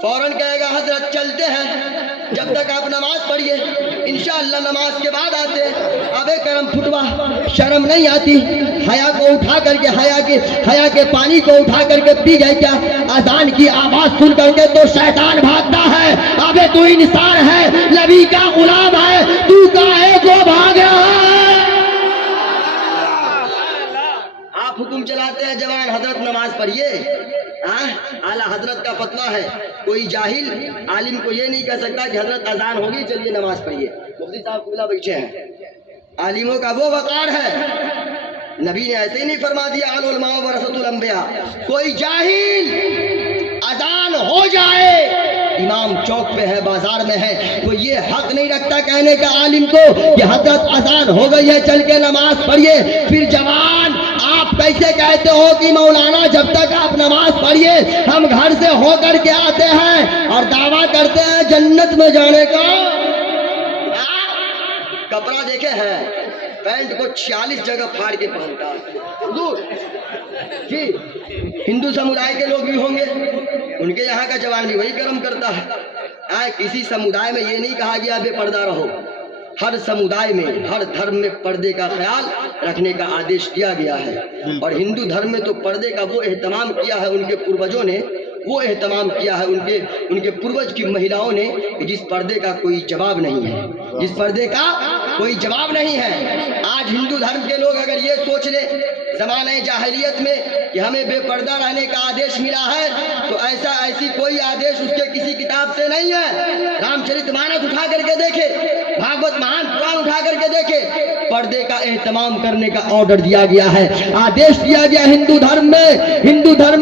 फौरन कहेगा हजरत चलते हैं, जब तक आप नमाज पढ़िए, इंशाअल्लाह नमाज के बाद आते। अबे करम फुटवा, शर्म नहीं आती, हया को उठा करके हया के पानी को उठा करके पी गए क्या? अजान की आवाज सुन करके तो शैतान भागता है। अबे तू इंसान है, नबी का गुलाम है, तू काहे को भाग रहा है? आप हुक्म चलाते हैं जवान हजरत नमाज पढ़िए। आला हजरत का फतवा है, कोई जाहिल आलिम को ये नहीं कह सकता कि हजरत अजान होगी चलिए नमाज पढ़िए। मुफ्ती साहब कुबला बैठे हैं, आलिमों का वो वकार है, नबी ने ऐसे ही नहीं फरमा दिया अल उलमा वरसतुल अंबिया। कोई जाहिल अजान हो जाए, इमाम चौक पे है, बाजार में है, तो ये हक नहीं रखता कहने का आलिम को कि हजरत अजान हो गई है चल के नमाज पढ़िए। फिर जवान आप कैसे कहते हो कि मौलाना जब तक आप नमाज पढ़िए हम घर से होकर के आते हैं और दावा करते हैं जन्नत में जाने का? कपड़ा देखे हैं, पैंट को 46 जगह फाड़ के पहनता है जी। हिंदू समुदाय के लोग भी होंगे, उनके यहाँ का जवान भी वही कर्म करता है। किसी समुदाय में ये नहीं कहा गया बेपर्दा रहो, हर समुदाय में हर धर्म में पर्दे का ख्याल रखने का आदेश दिया गया है। और हिंदू धर्म में तो पर्दे का वो एहतमाम किया है, उनके पूर्वजों ने वो एहतमाम किया है, उनके पूर्वज की महिलाओं ने, जिस पर्दे का कोई जवाब नहीं है, जिस पर्दे का कोई जवाब नहीं है। आज हिंदू धर्म के लोग अगर ये सोच ले ज़माने जाहिलियत में कि हमें बेपर्दा रहने का आदेश मिला है, तो ऐसी कोई आदेश उसके किसी किताब से नहीं है। रामचरितमानस उठा करके देखे, भागवत महान पुराण उठा करके देखे, पर्दे का एहतमाम करने का ऑर्डर दिया गया है, आदेश दिया गया। हिंदू धर्म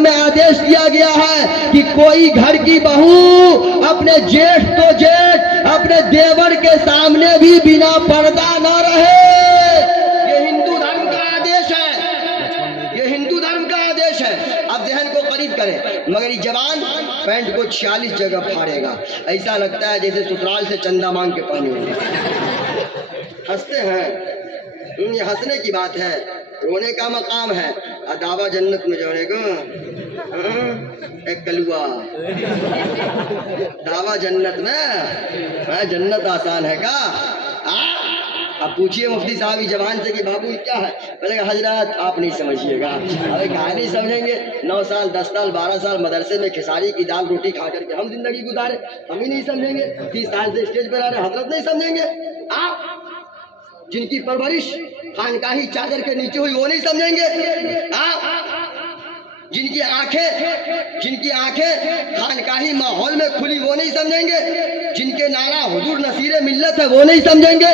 में आदेश दिया गया है कि कोई घर की बहू अपने जेठ तो जेठ अपने देवर के सामने भी बिना पर्दा न रहे। ये हिंदू धर्म का आदेश है, ये हिंदू धर्म का आदेश है। अब जहन को करीब करें, मगर ये जवान पैंट को 46 जगह फाड़ेगा, ऐसा लगता है जैसे ससुराल से चंदा मांग के पहने हुए। हंसते हैं, ये हंसने की बात है, रोने का मकाम है। दावा जन्नत में जाने को एक कलुआ दावा जन्नत में, जन्नत आसान है का? अब पूछिए मुफ्ती साहब ही जवान से कि बाबू क्या है, बोलेगा हजरत आप नहीं समझिएगा। अरे कहा नहीं समझेंगे, 9 साल 10 साल 12 साल मदरसे में खिसारी की दाल रोटी खा करके हम जिंदगी गुजारे, हम ही नहीं समझेंगे। 30 साल से स्टेज पर आ रहे हजरत नहीं समझेंगे। आप जिनकी परवरिश खानकाही चादर के नीचे हुई वो नहीं समझेंगे। जिनकी आंखें खानकाही माहौल में खुली वो नहीं समझेंगे। जिनके नारा हुजूर नसीरे मिल्लत है वो नहीं समझेंगे।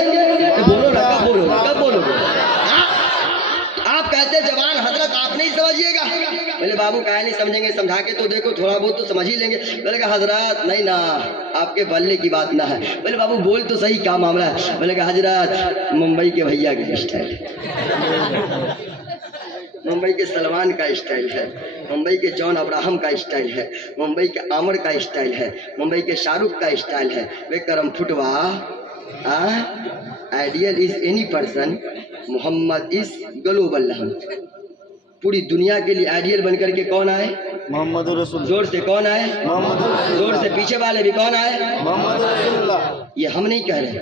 बोलो ना, कब बोलो? आप कहते जवान हजरत नहीं समझिएगा। बोले बाबू काहे नहीं समझेंगे, समझा के तो देखो, थोड़ा बहुत तो समझ ही लेंगे। बोले कहा हजरत नहीं ना, आपके बल्ले की बात ना है। बोले बाबू बोल तो सही, क्या मामला है? बोले कहा हजरत मुंबई के भैया की स्टाइल है, मुंबई के सलमान का स्टाइल है, मुंबई के जॉन अब्राहम का स्टाइल है, मुंबई के आमिर का स्टाइल है, मुंबई के शाहरुख का स्टाइल है। वे करम फुटवा ideal is any person, Muhammad is global. पूरी दुनिया के लिए आइडियल बनकर के कौन आए? मोहम्मद रसूल। जोर से कौन आए? मोहम्मद जोर से पीछे वाले भी कौन आए? मोहम्मद रसूलुल्लाह। ये हम नहीं कह रहे,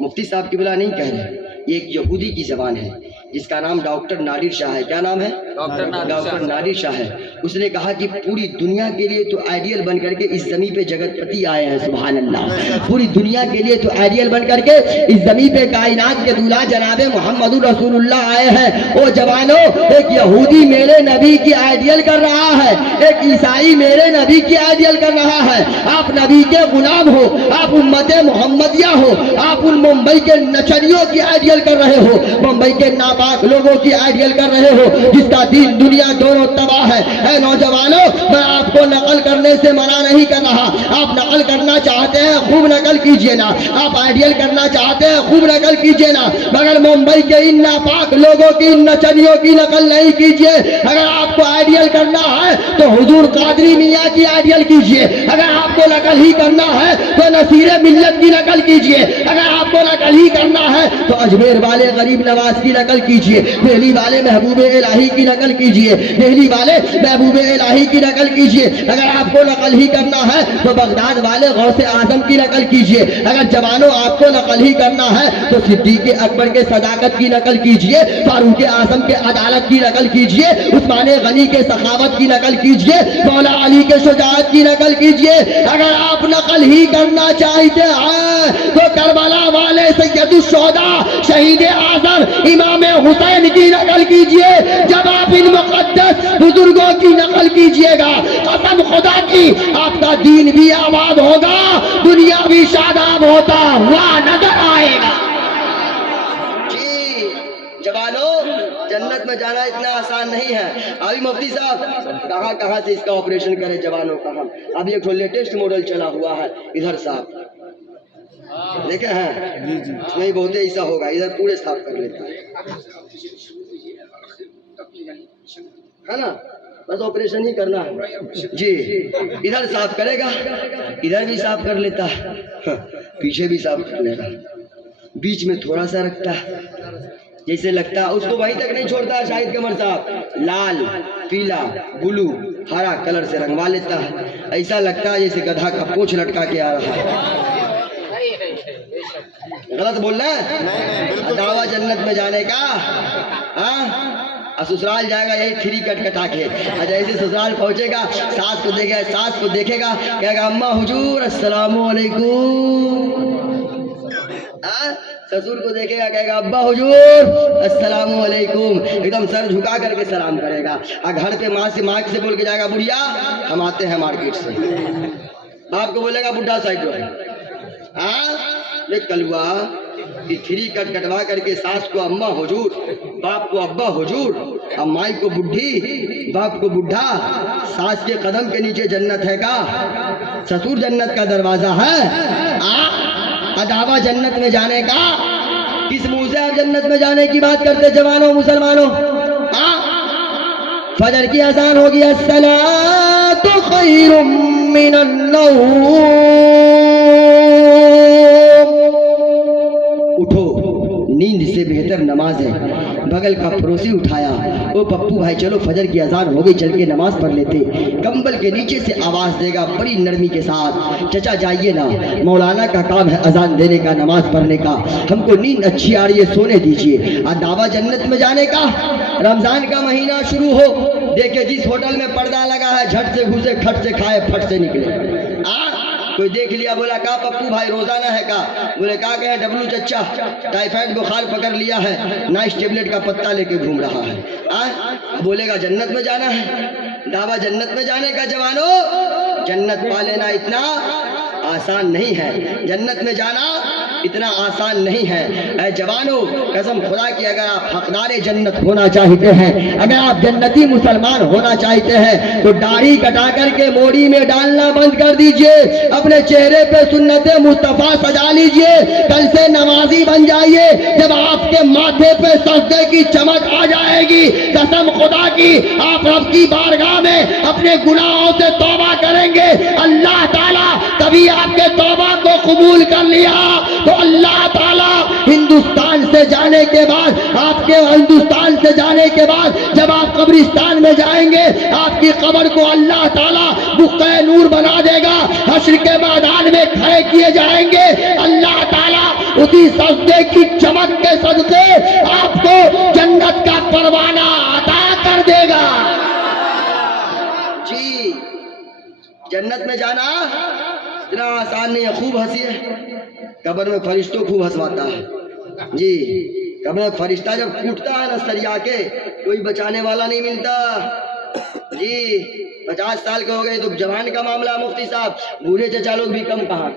मुफ्ती साहब की बिला नहीं कह रहे, ये एक यहूदी की जबान है जिसका नाम डॉक्टर नादिर शाह है। क्या नाम है? डॉक्टर नादिर शाह है। उसने कहा कि पूरी दुनिया के लिए तो आइडियल बन करके इस जमीन पे जगतपति आए हैं, सुभान अल्लाह। पूरी दुनिया के लिए तो आइडियल बन करके इस जमीन पे कायनात के दूल्हा जनाबे मोहम्मद रसूलुल्लाह आए हैं। ओ जवानों, एक यहूदी मेरे नबी की आइडियल कर रहा है, एक ईसाई मेरे नबी की आइडियल कर रहा है। आप नबी के गुलाम हो, आप उम्मते मोहम्मदिया हो, आप उन मुंबई के नचनियों की आइडियल कर रहे हो, मुंबई के नापाक लोगों की आइडियल कर रहे हो, जिसका दीन दुनिया दोनों तबाह है। ऐ नौजवानों, मैं आपको नकल करने से मना नहीं कर रहा। आप नकल करना चाहते हैं, खूब नकल कीजिए ना। आप आइडियल करना चाहते हैं, खूब नकल कीजिए ना, मगर मुंबई के इन नापाक लोगों की, इन नचनियों की नकल नहीं कीजिए। अगर आपको आइडियल करना है तो हुजूर कादरी मियाँ की आइडियल कीजिए। अगर आपको नकल ही करना है तो नसीरे मिल्लत की नकल कीजिए। अगर आपको नकल ही करना है तो अजमेर वाले गरीब नवाज की नकल कीजिए, दिल्ली वाले महबूब इलाही की नकल कीजिए, दिल्ली वाले महबूब इलाही की नकल कीजिए। अगर आपको नकल ही करना है तो बगदाद वाले गौसे आजम की नकल कीजिए। अगर जवानों आपको नकल ही करना है तो सिद्दीक अकबर के सदाकत की नकल कीजिए, फारूक आजम के अदालत की नकल कीजिए, उस्मान गनी के सखावत की नकल कीजिए, मौला अली के शुजाअत की नकल कीजिए। अगर आप नकल ही करना चाहते हैं तो करबला वाले सैयदुश्शोहदा शहीद आजम इमाम हुसैन की नकल कीजिए। जब आप इन मुक़द्दस बुजुर्गों की नकल कीजिएगा, कसम खुदा की, आपका दीन भी आबाद होगा, दुनिया भी शादाब होता हुआ नजर आएगा। जी जवानों, जन्नत में जाना इतना आसान नहीं है। अभी मुफ्ती साहब कहाँ कहाँ से इसका ऑपरेशन करें जवानों का। हम अभी एक लेटेस्ट मॉडल चला हुआ है, इधर साहब देखे हैं, इसमें बहुत ऐसा होगा, इधर पूरे साफ कर लेता है ना, बस ऑपरेशन ही करना है जी। इधर साफ करेगा, इधर भी साफ कर लेता है, पीछे भी साफ कर लेगा, बीच में थोड़ा सा रखता है, जैसे लगता है उसको वहीं तक नहीं छोड़ता है। शाहिद कमर साहब लाल, पीला, ब्लू, हरा कलर से रंगवा लेता है, ऐसा लगता है जैसे गधा का पूंछ लटका के आ रहा है। गलत बोल रहे हैं? दावा जन्नत में जाने का, हाँ, ससुराल जाएगा यही थ्री कट कटा के, जैसे ससुराल पहुंचेगा सास को देखेगा, सास को देखेगा कहेगा अम्मा हुजूर अस्सलामु अलैकुम। ससुर को देखेगा कहेगा अब्बा हुजूर अस्सलामु अलैकुम, एकदम सर झुका करके सलाम करेगा। और घर पे माँ से बोल के जाएगा बुढ़िया हम आते हैं मार्केट से। बाप को बोलेगा बुढ़ा साइड में कलुआ कि थ्री कट कटवा करके सास को अम्मा हुजूर, बाप को अब्बा हुजूर, अम्माई को बुढ़ी, बाप को बुढ़ा। सास के कदम के नीचे जन्नत है का? ससुर जन्नत का दरवाजा है। दावा जन्नत में जाने का, किस मुंह से आप जन्नत में जाने की बात करते जवानों मुसलमानों? फजर की अजान होगी, अस्सलातु खैरुम मिनन नौम, उठो नींद से बेहतर नमाज है। बगल का पड़ोसी उठाया, ओ पप्पू भाई चलो फजर की अजान हो गई, चल के नमाज पढ़ लेते। कंबल के नीचे से आवाज देगा बड़ी नरमी के साथ, चचा जाइए ना, मौलाना का काम है अजान देने का, नमाज पढ़ने का, हमको नींद अच्छी आ रही है, सोने दीजिए। और दावा जन्नत में जाने का, रमजान का महीना शुरू हो, देखिए जिस होटल में पर्दा लगा है झट से घुसे, खट से खाए, फट से निकले। कोई देख लिया, बोला का पप्पू भाई रोजाना है का? बोले का कहे डब्लू चच्चा टाइफाइड बुखार पकड़ लिया है, नाइस टेबलेट का पत्ता लेके घूम रहा है। बोलेगा जन्नत में जाना है, दावा जन्नत में जाने का। जवानों, जन्नत पा लेना इतना आसान नहीं है। जन्नत में जाना इतना आसान नहीं है। ऐ जवानों, कसम खुदा की, अगर आप हकदार जन्नत होना चाहते हैं, अगर आप जन्नती मुसलमान होना चाहते हैं, तो दाढ़ी कटा करके मोड़ी में डालना बंद कर दीजिए। अपने चेहरे पे सुन्नत मुस्तफा सजा लीजिए। कल से नमाजी बन जाइए। जब आपके माथे पे सजदे की चमक आ जाएगी, कसम खुदा की, आप रब की बारगाह में अपने गुनाहों से तौबा करेंगे। अल्लाह ताला कभी आपके तौबा को कबूल कर लिया तो अल्लाह ताला हिंदुस्तान से जाने के बाद, आपके हिंदुस्तान से जाने के बाद जब आप कब्रिस्तान में जाएंगे, आपकी कब्र को अल्लाह ताला बुक़्क़े नूर बना देगा। हश्र के मैदान में खड़े किए जाएंगे। अल्लाह ताला उसी सजदे की चमक के सदके आपको जन्नत का परवाना अता कर देगा। जी, जन्नत में जाना इतना आसान नहीं है। खूब हंसिए, कब्र में फरिश्तों खूब हंसवाता है। जी, कब्र में फरिश्ता जब कूटता है ना सरिया के, कोई बचाने वाला नहीं मिलता। जी, 50 साल के हो गए तो जवान का मामला मुफ्ती साहब, बूढ़े चचा लोग भी कम कहाँ,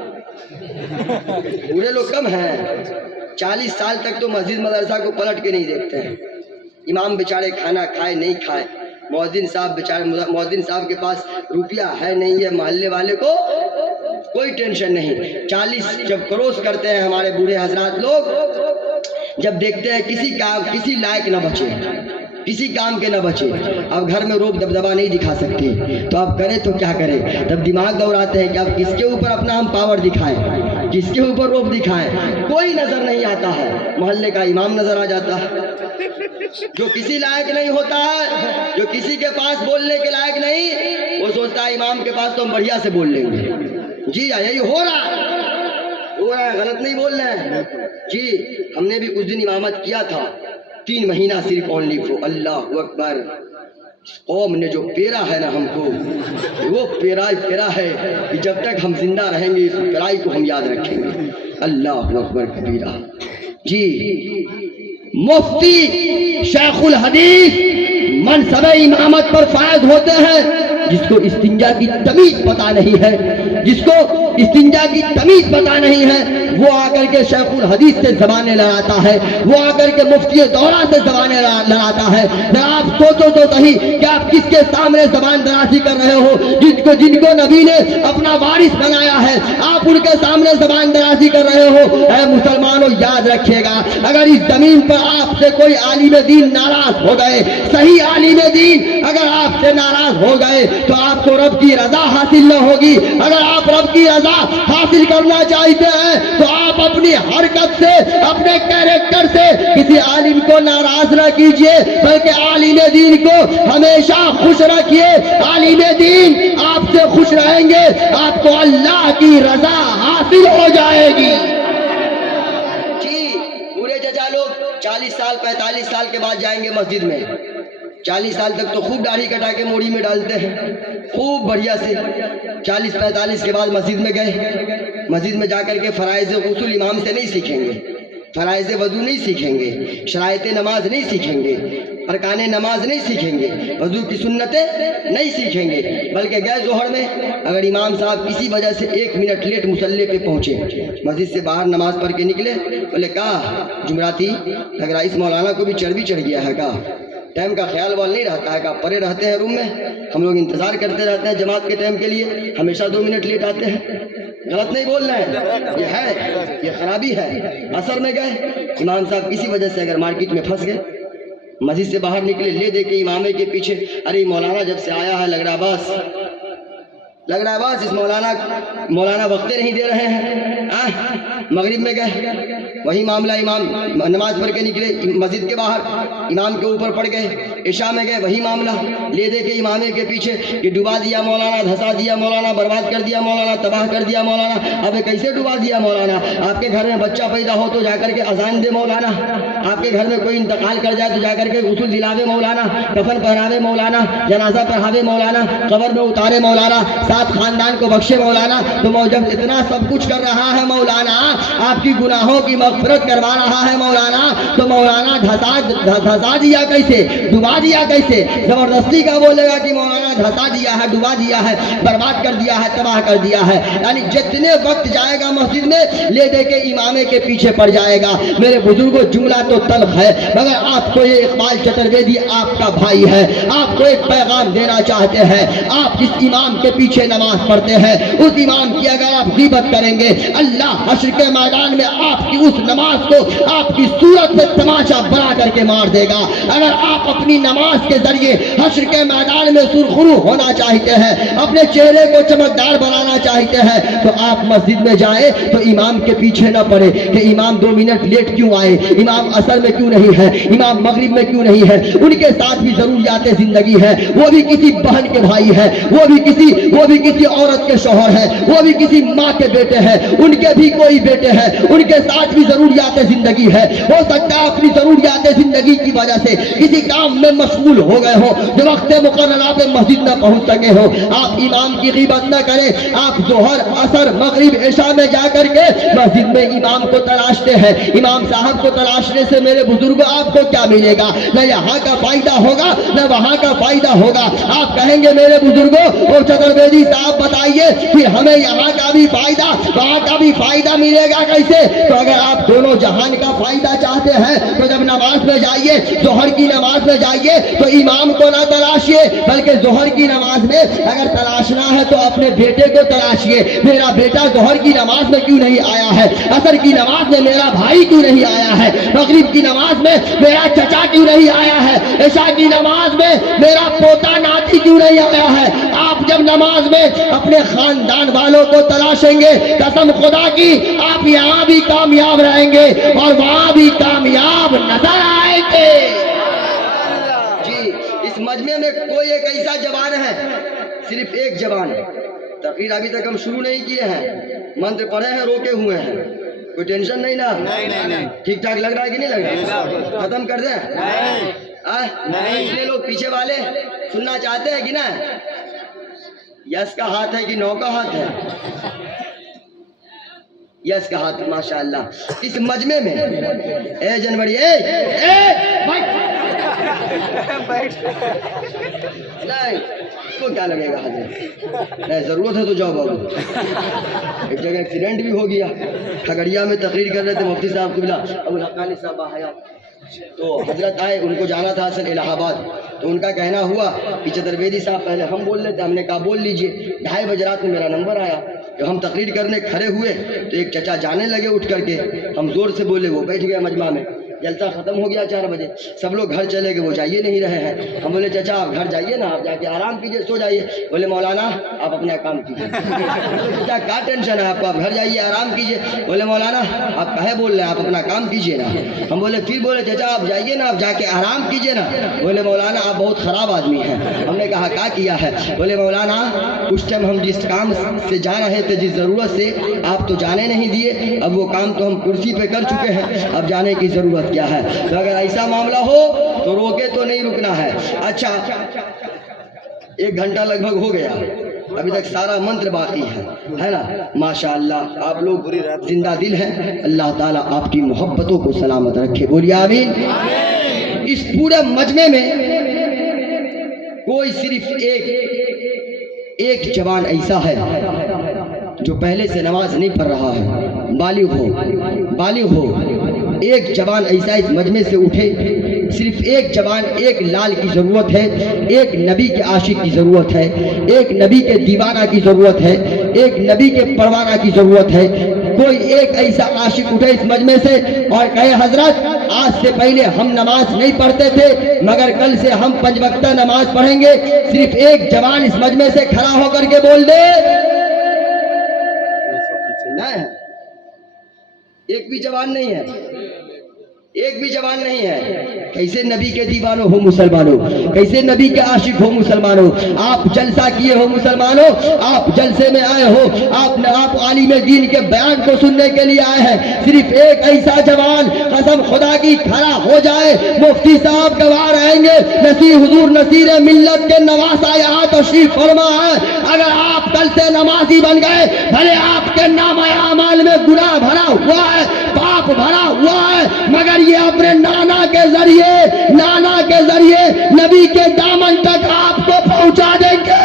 बूढ़े लोग कम हैं। 40 साल तक तो मस्जिद मदरसा को पलट के नहीं देखते हैं। इमाम बेचारे खाना खाए नहीं खाए, मौजिन साहब बेचारे, मौजिन साहब के पास रुपया है नहीं है, मोहल्ले वाले को कोई टेंशन नहीं। 40 जब क्रॉस करते हैं हमारे बूढ़े हजरात लोग, जब देखते हैं किसी लायक न बचे, किसी काम के न बचे, अब घर में रोब दबदबा नहीं दिखा सकते, तो आप करें तो क्या करें। तब दिमाग दौड़ाते हैं कि अब किसके ऊपर अपना हम पावर दिखाएं, किसके ऊपर रोब दिखाएं। कोई नजर नहीं आता है, मोहल्ले का इमाम नजर आ जाता है, जो किसी लायक नहीं होता है, जो किसी के पास बोलने के लायक नहीं, वो सोचता है इमाम के पास तो हम बढ़िया से बोल लेंगे। जी यही हो रहा है, गलत नहीं बोल रहे हैं। जी, हमने भी कुछ दिन इमामत किया था, 3 महीना सिर्फ ओनली फॉर अल्लाह अकबर। कौम ने जो पेरा है ना हमको, वो पेरा है कि जब तक हम जिंदा रहेंगे इस पेराई को हम याद रखेंगे। अल्लाह अकबर कबीरा। जी, मुफ्ती शेखुल हदीस मनसबे इमामत पर फायद होते हैं। जिसको इस्तिंजा की तमीज पता नहीं है, जिसको इस्तिंजा की तमीज पता नहीं है, वो आकर के शेखुल हदीस से ज़बानें लड़ाता है, वो आकर के मुफ्ती दौरा से ज़बानें लड़ाता है। आप सोचो तो सही कि आप किसके सामने ज़बान दराजी कर रहे हो। जिनको नबी ने अपना वारिस बनाया है, आप उनके सामने ज़बान दराजी कर रहे हो। ऐ मुसलमानों, याद रखिएगा, अगर इस जमीन पर आपसे कोई आलिम दीन नाराज हो गए, सही आलिम दीन अगर आपसे नाराज हो गए, तो आपको रब की रजा हासिल न होगी। अगर आप रब की रजा हासिल करना चाहते हैं, तो आप अपनी हरकत से, अपने कैरेक्टर से किसी आलिम को नाराज न कीजिए, बल्कि आलिम दीन को हमेशा खुश रखिए। आलिम दीन आपसे खुश रहेंगे, आपको अल्लाह की रजा हासिल हो जाएगी। जी, पूरे चचा लोग 40 साल 45 साल के बाद जाएंगे मस्जिद में। 40 साल तक तो खूब दाढ़ी कटा के मोड़ी में डालते हैं, खूब बढ़िया से। 40-45 के बाद मस्जिद में गए, मस्जिद में जाकर के फराइज़ गुस्ल इमाम से नहीं सीखेंगे, फराइज़ वज़ू नहीं सीखेंगे, शराइत नमाज नहीं सीखेंगे, अरकाने नमाज नहीं सीखेंगे, वज़ू की सुन्नतें नहीं सीखेंगे, बल्कि गए जोहर में, अगर इमाम साहब किसी वजह से 1 मिनट लेट मुसल्ले पे पहुँचे, मस्जिद से बाहर नमाज पढ़ के निकले, बोले कहा जुमराती लग रहा इस मौलाना को भी चर्बी चढ़ गया है, का टाइम का ख्याल वाल नहीं रहता है, का परे रहते हैं रूम में, हम लोग इंतज़ार करते रहते हैं जमात के टाइम के लिए, हमेशा 2 मिनट लेट आते हैं। गलत नहीं बोल रहे हैं, ये है, ये खराबी है। असर में गए, इमाम साहब किसी वजह से अगर मार्केट में फंस गए, मस्जिद से बाहर निकले, ले दे के इमामे के पीछे, अरे मौलाना जब से आया है लग रहा बस इस मौलाना वक्ते नहीं दे रहे हैं। मगरिब में गए, वही मामला, इमाम नमाज पढ़ के निकले मस्जिद के बाहर, इमाम के ऊपर पड़ गए। इशा में गए, वही मामला, ले दे के इमामे के पीछे कि डुबा दिया मौलाना, धंसा दिया मौलाना, बर्बाद कर दिया मौलाना, तबाह कर दिया मौलाना। अबे कैसे डुबा दिया मौलाना? आपके घर में बच्चा पैदा हो तो जाकर के अजान दे मौलाना, आपके घर में कोई इंतकाल कर जाए तो जाकर के गुस्ल दिलावे मौलाना, कफन पहनावे मौलाना, जनाजा पढ़ावे मौलाना, कब्र में उतारे मौलाना, साथ खानदान को बख्शे मौलाना। तो जब इतना सब कुछ कर रहा है मौलाना, आपकी गुनाहों की मग़फ़िरत करवा रहा है मौलाना, तो मौलाना धसा दिया कैसे, डुबा दिया कैसे? जबरदस्ती का बोलेगा कि मौलाना धसा दिया है, डुबा दिया है, बर्बाद कर दिया है, तबाह कर दिया है। यानी जितने वक्त जाएगा मस्जिद में ले दे के इमामे के पीछे पड़ जाएगा। मेरे बुजुर्गों, जुमला तो तल्ख है, मगर आपको ये इकबाल चतुर्वेदी आपका भाई है, आपको एक पैगाम देना चाहते हैं। आप जिस इमाम के पीछे नमाज पढ़ते हैं, उस इमाम की अगर आप ग़ीबत करेंगे, अल्लाह हश्र के मैदान में आपकी उस नमाज को आपकी सूरत से तमाशा बना करके मार देगा। अगर आप अपनी नमाज के जरिए हश्र के मैदान में सुरखरू होना चाहते हैं, अपने चेहरे को चमकदार बनाना चाहते हैं, तो आप मस्जिद में जाए तो इमाम के पीछे न पड़े कि इमाम 2 मिनट लेट क्यों आए, इमाम असर में क्यों नहीं है, इमाम मगरिब में क्यों नहीं है। उनके साथ भी जरूरियात जिंदगी है, वो भी किसी बहन के भाई है, वो भी किसी औरत के शौहर है, वो भी किसी माँ के बेटे हैं, उनके भी कोई बेटे हैं, उनके साथ भी जरूरियात जिंदगी है। हो सकता है अपनी जरूरियात जिंदगी की वजह से किसी काम में मशगूल हो गए हो, जो वक्त मुकर्ररा पे मस्जिद न पहुंच सके हो। आप इमाम की ग़ीबत न करें, आप जोहर असर मगरिब इशा में जा करके मस्जिद में इमाम को तलाशते हैं। इमाम साहब को तलाशने से मेरे बुजुर्ग आपको क्या मिलेगा? न यहाँ का फायदा होगा न वहाँ का फायदा होगा। आप कहेंगे मेरे बुजुर्गों, ओ चतुर्वेदी साहब बताइए कि हमें यहाँ का भी फायदा वहाँ का भी फायदा मिलेगा कैसे? तो अगर आप दोनों जहान का फायदा चाहते हैं तो जब नमाज में जाइए, जोहर की नमाज में जाइए, तो इमाम को ना तलाशिए, बल्कि जोहर की नमाज में अगर तलाशना है तो अपने बेटे को तलाशिए। मेरा बेटा जोहर की नमाज में क्यों नहीं आया है, असर की नमाज में मेरा भाई क्यों नहीं आया है, मगरिब की नमाज में मेरा चचा क्यों नहीं आया है, इशा की नमाज में मेरा पोता नाती क्यों नहीं आया है। आप जब नमाज में अपने खानदान वालों को तलाशेंगे, कसम खुदा की आप यहाँ भी कामयाब रहेंगे और वहाँ भी कामयाब नजर आएंगे। जी, इस मजमे में कोई एक ऐसा जवान है, सिर्फ एक जवान है। तकरीर अभी तक हम शुरू नहीं किए हैं, मंत्र पढ़े हैं, रोके हुए हैं, कोई टेंशन नहीं ना? नहीं। ठीक ठाक लग रहा है कि नहीं लग रहा? खत्म कर दें? नहीं। इतने लोग पीछे वाले सुनना चाहते हैं कि ना? यस का हाथ है कि नो का हाथ है? यस का हाथ, माशाअल्लाह। इस मजमे में ए जनवरी नहीं, तो क्या लगेगा हाजिर? नहीं, जरूरत है तो जाओ बाबू। एक जगह एक्सीडेंट भी हो गया, खगड़िया में तकरीर कर रहे थे मुफ्ती साहब किबला अबुल हक्कानी साहब हया, तो हजरत आए, उनको जाना था असल इलाहाबाद, तो उनका कहना हुआ कि चतुर्वेदी साहब पहले हम बोल लेते, हमने कहा बोल लीजिए। 2:30 बजे रात में मेरा नंबर आया, जब हम तकरीर करने खड़े हुए तो एक चचा जाने लगे उठ करके, हम जोर से बोले, वो बैठ गया मजमा में। जलसा खत्म हो गया 4 बजे, सब लोग घर चले गए, वो जाइए नहीं रहे हैं। हम बोले चाचा आप घर जाइए ना, आप जाके आराम कीजिए, सो जाइए। बोले मौलाना आप अपना काम कीजिए। चाचा क्या टेंशन है आपको, आप घर जाइए आराम कीजिए। बोले मौलाना आप कहे बोल रहे हैं, आप अपना काम कीजिए ना। हम बोले फिर बोले चाचा आप जाइए ना, आप जाके आराम कीजिए ना। बोले मौलाना आप बहुत ख़राब आदमी हैं। हमने कहा क्या किया है? बोले मौलाना उस टाइम हम जिस काम से जा रहे थे, जिस ज़रूरत से, आप तो जाने नहीं दिए, अब वो काम तो हम कुर्सी पे कर चुके हैं, अब जाने की ज़रूरत क्या है? तो अगर ऐसा मामला हो तो रोके तो नहीं रुकना है। अच्छा 1 घंटा लगभग हो गया, अभी तक सारा मंत्र बाकी है ना? माशाअल्लाह आप लोग जिंदा दिल हैं, अल्लाह ताला आपकी मोहब्बतों को सलामत रखे, बोलिए आमीन। इस पूरे मजमे में कोई सिर्फ एक जवान ऐसा है जो पहले से नमाज नहीं पढ़ रहा है, बालिग हो। एक जवान ऐसा इस मजमे से उठे, सिर्फ एक जवान, एक लाल की ज़रूरत है, एक नबी के आशिक की ज़रूरत है, एक नबी के दीवाना की ज़रूरत है, एक नबी के परवाना की ज़रूरत है। कोई एक ऐसा आशिक उठे इस मजमे से और कहे हजरत आज से पहले हम नमाज नहीं पढ़ते थे, मगर कल से हम 5 वक्ता नमाज पढ़ेंगे। सिर्फ एक जवान इस मजमे से खड़ा होकर के बोल दे, नहीं एक भी जवान नहीं है। एक भी जवान नहीं है। कैसे नबी के दीवानों हो मुसलमानों, कैसे नबी के आशिक हो मुसलमानों। आप जलसा किए हो मुसलमानों, आप जलसे में आए हो, आप आलिम दीन के बयान को सुनने के लिए आए हैं। सिर्फ एक ऐसा जवान कसम खुदा की खड़ा हो जाए, मुफ्ती साहब गवाह रहेंगे, नसीर हुजूर नसीर मिल्लत के नवासा यहाँ तशरीफ फरमा है। अगर आप कल से नमाजी बन गए, भले आपके नाम अमाल में गुनाह भरा हुआ है, पाप भरा हुआ है, मगर ये अपने नाना के जरिए नबी के दामन तक आपको पहुंचा देंगे।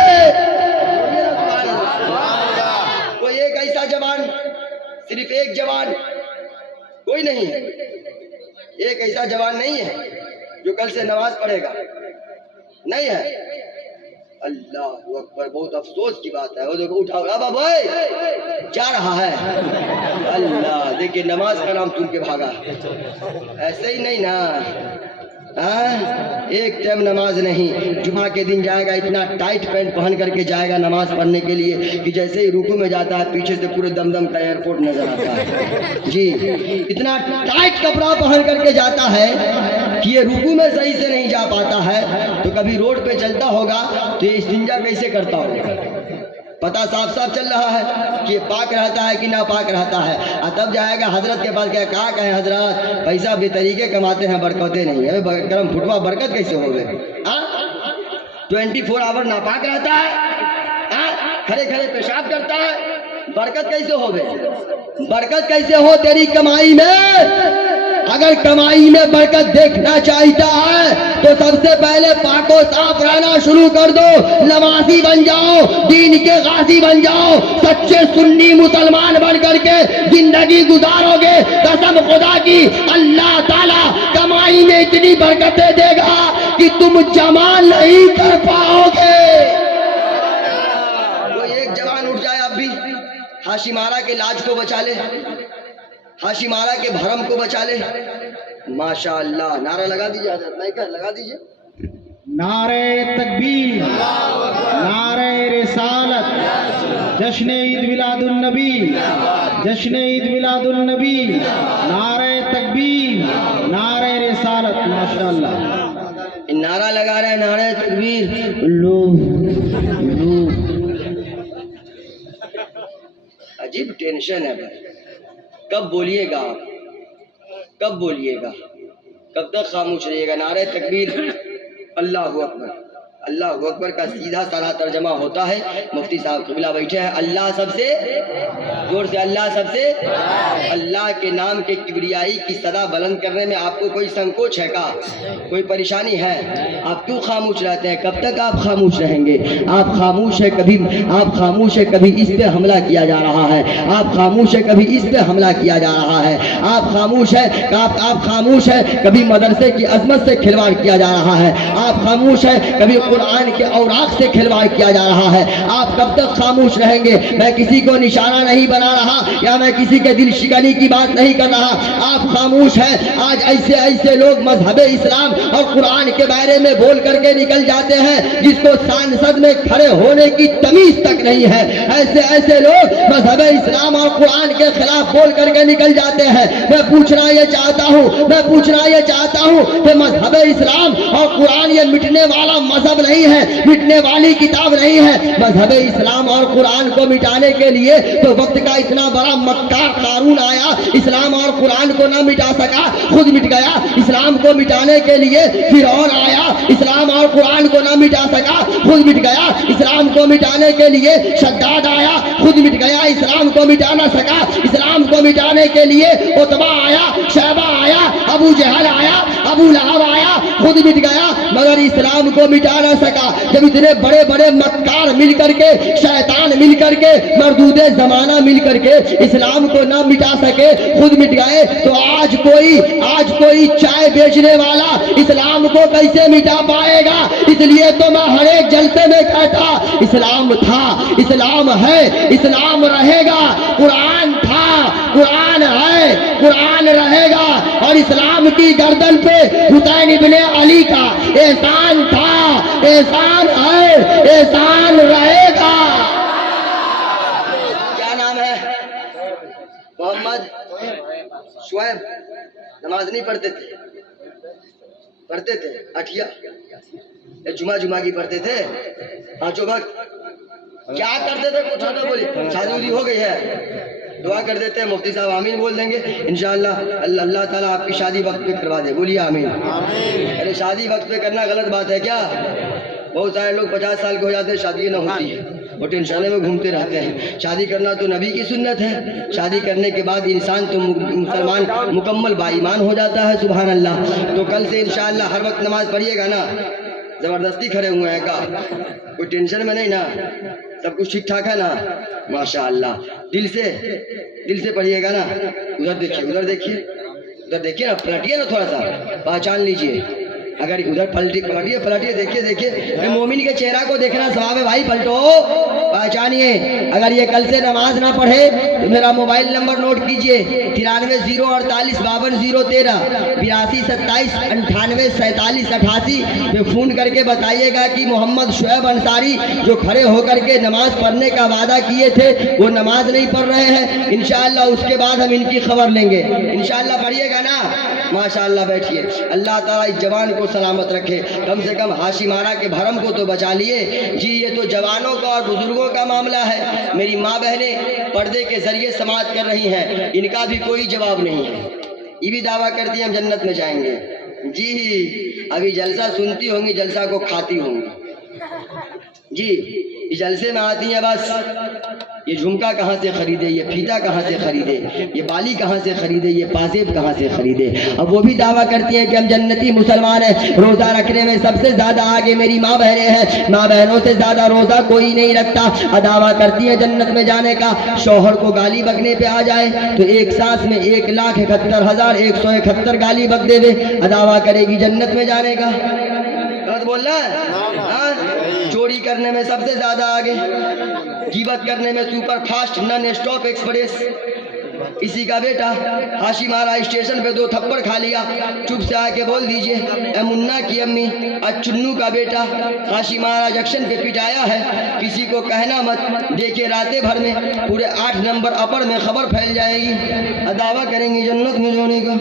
कोई एक ऐसा जवान, सिर्फ एक जवान कोई नहीं है, एक ऐसा जवान नहीं है जो कल से नमाज पढ़ेगा, नहीं है। अल्लाह अकबर, बहुत अफसोस की बात है। वो देखो उठाओ, अब भाई जा रहा है। अल्लाह, देखिए नमाज का नाम सुन के भागा। ऐसे ही नहीं ना, एक टाइम नमाज नहीं, जुमा के दिन जाएगा इतना टाइट पैंट पहन करके जाएगा नमाज पढ़ने के लिए कि जैसे ही रुकू में जाता है पीछे से पूरे दमदम का एयरपोर्ट नजर आता है। जी, इतना टाइट कपड़ा पहन करके जाता है कि ये रुकू में सही से नहीं जा पाता है। तो कभी रोड पे चलता होगा तो ये इस्तिंजा कैसे करता होगा, पता साफ साफ चल रहा है कि पाक रहता है कि ना पाक रहता है। और तब जाएगा हजरत के पास, क्या कहें हजरत, पैसा बेतरीके कमाते हैं, बरकतें नहीं है। करम फुटवा बरकत कैसे हो गए? 24 आवर नापाक रहता है, खड़े खड़े पेशाब करता है, बरकत कैसे हो गए? बरकत कैसे हो तेरी कमाई में? अगर कमाई में बरकत देखना चाहता है तो सबसे पहले पाको साफ रहना शुरू कर दो, नमाजी बन जाओ, दीन के गाजी बन जाओ, सच्चे सुन्नी मुसलमान बन करके जिंदगी गुजारोगे। कसम खुदा की, अल्लाह ताला कमाई में इतनी बरकतें देगा कि तुम जमा नहीं कर पाओगे। कोई एक जवान उठ जाए, अब भी हाशिमारा के लाज को बचा ले, हाशिमारा के भरम को बचा ले। माशाअल्लाह, नारा लगा दीजिए हजरत, नहीं कर लगा दीजिए। नारे तकबीर, नारे रिसालत, जश्न ईद मिलादुन नबी, जश्न ईद मिलादुन नबी, नारे तकबीर, नारे रिसालत। माशाअल्लाह, नारा लगा रहे हैं, नारे तकबीर। लो अजीब टेंशन है भाई, कब बोलिएगा आप, कब बोलिएगा, कब तक खामोश रहिएगा? नारे तकबीर, अल्लाहु अकबर। अल्लाहु अकबर का सीधा साधा तर्जमा होता है, मुफ्ती साहब क़िबला बैठे हैं, अल्लाह सबसे जोर से, अल्लाह सबसे। अल्लाह के नाम के किबरियाई की सदा बुलंद करने में आपको कोई संकोच है का, कोई परेशानी है? आप क्यों खामोश रहते हैं? कब तक आप खामोश रहेंगे? आप खामोश है, कभी आप खामोश है, कभी इस पे हमला किया जा रहा है, आप खामोश है, कभी इस पे हमला किया जा रहा है, आप खामोश है, आप खामोश है, कभी मदरसे की अजमत से खिलवाड़ किया जा रहा है, आप खामोश है, कभी कुरान के औराक से खिलवाड़ किया जा रहा है। आप कब तक खामोश रहेंगे? मैं किसी को निशाना नहीं बना रहा या मैं किसी के दिल शिकनी की बात नहीं कर रहा, आप खामोश हैं। आज ऐसे ऐसे लोग मजहब इस्लाम और कुरान के बारे में बोल करके निकल जाते हैं जिसको सांसद में खड़े होने की तमीज तक नहीं है। ऐसे ऐसे लोग मजहब इस्लाम और कुरान के खिलाफ बोल करके निकल जाते हैं। मैं पूछना ये चाहता हूँ कि मजहब इस्लाम और कुरान ये मिटने वाला मजहब नहीं है, मिटने वाली किताब नहीं है। मजहब इस्लाम और कुरान को मिटाने के लिए तो वक्त का इतना बड़ा मक्कार कारून आया, इस्लाम और कुरान को ना मिटा सका, खुद मिट गया। इस्लाम को मिटाने के लिए फिरौन आया, इस्लाम और कुरान को ना मिटा सका, खुद मिट गया। इस्लाम को मिटाने के लिए शद्दाद आया, खुद मिट गया, इस्लाम को मिटा ना सका। इस्लाम को मिटाने के लिए उतबा आया, शैबा आया, अबू जहल आया, अबू लहब आया, खुद मिट गया, मगर इस्लाम को मिटा ना सका। जब इतने बड़े बड़े मक्कार मिल करके, शैतान मिल करके, मरदूदे जमाना मिल करके इस्लाम को ना मिटा सके, खुद मिट गए, तो आज कोई चाय बेचने वाला इस्लाम को कैसे मिटा पाएगा? इसलिए तो मैं हर एक जलसे में कहता, इस्लाम था, इस्लाम है, इस्लाम रहेगा। कुरान था, कुरान है, कुरान रहेगा। और इस्लाम की गर्दन पे हुसैन इब्ने अली का एहसान था, एहसान है, एहसान रहेगा। क्या नाम है? मोहम्मद शुएब नमाज नहीं पढ़ते थे, पढ़ते थे अठिया जुमा जुमा की पढ़ते थे पांचों वक्त। क्या करते थे कुछ ना बोले, शादी उदी हो गई है दुआ कर देते हैं, मुफ्ती साहब आमीन बोल देंगे इंशाअल्लाह। अल्लाह ताला आपकी शादी वक्त पे करवा दे, बोलिए आमीन। अरे शादी वक्त पे करना गलत बात है क्या? बहुत सारे लोग 50 साल के हो जाते हैं, शादी ना होती है, वो टेंशन में घूमते रहते हैं। शादी करना तो नबी की सुन्नत है। शादी करने के बाद इंसान तो मुसलमान मुकम्मल बाईमान हो जाता है, सुभान अल्लाह। तो कल से इंशाअल्लाह हर वक्त नमाज पढ़िएगा ना। जबरदस्ती खड़े हुए हैं का, कोई टेंशन में नहीं ना, सब कुछ ठीक ठाक है ना, माशाअल्लाह। दिल से पढ़िएगा ना। उधर देखिए, उधर देखिए, उधर देखिए ना, पलटिए ना थोड़ा सा, पहचान लीजिए। अगर उधर पलटिए देखिए, मोमिन के चेहरा को देखना सवाब है भाई, पलटो पहचानिए। अगर ये कल से नमाज ना पढ़े तो मेरा मोबाइल नंबर नोट कीजिए 93 048 52 013 82 27 98 47 88 पे फ़ोन करके बताइएगा कि मोहम्मद शुएब अंसारी जो खड़े होकर के नमाज पढ़ने का वादा किए थे वो नमाज नहीं पढ़ रहे हैं। इंशाअल्लाह उसके बाद हम इनकी खबर लेंगे, इंशाअल्लाह। पढ़िएगा ना, माशाअल्लाह। बैठिए। अल्लाह ताला इस जवान को सलामत रखे, कम से कम हाशिमारा के भरम को तो बचा लिए जी। ये तो जवानों का और बुजुर्गों का मामला है। मेरी माँ बहनें पर्दे के जरिए समाज कर रही हैं, इनका भी कोई जवाब नहीं है। ये भी दावा करती हैं हम जन्नत में जाएंगे जी। अभी जलसा सुनती होंगी, जलसा को खाती होंगी जी। इस जलसे में आती हैं बस, ये झुमका कहाँ से खरीदे, ये फीता कहाँ से खरीदे, ये बाली कहाँ से खरीदे, ये पाजेब कहाँ से खरीदे। अब वो भी दावा करती हैं कि हम जन्नती मुसलमान हैं, रोज़ा रखने में सबसे ज़्यादा आगे मेरी माँ बहनें हैं, माँ बहनों से ज़्यादा रोज़ा कोई नहीं रखता। दावा करती हैं जन्नत में जाने का। शौहर को गाली बकने पे आ जाए तो एक सांस में 1,71,171 गाली बक देवे, दावा करेगी जन्नत में जाने का। गलत बोल रहा है। चोरी करने में सबसे ज्यादा आगे, गिबत करने में super fast non stop express. इसी का बेटा हाशिमारा स्टेशन पे 2 थप्पड़ खा लिया, चुप से आके बोल दीजिए ए मुन्ना की अम्मी आज चुन्नू का बेटा हाशिमारा जंक्शन पे पिटाया है, किसी को कहना मत। देखिए रातें भर में पूरे 8 नंबर अपर में खबर फैल जाएगी, दावा करेंगी जन्नत में जाने का।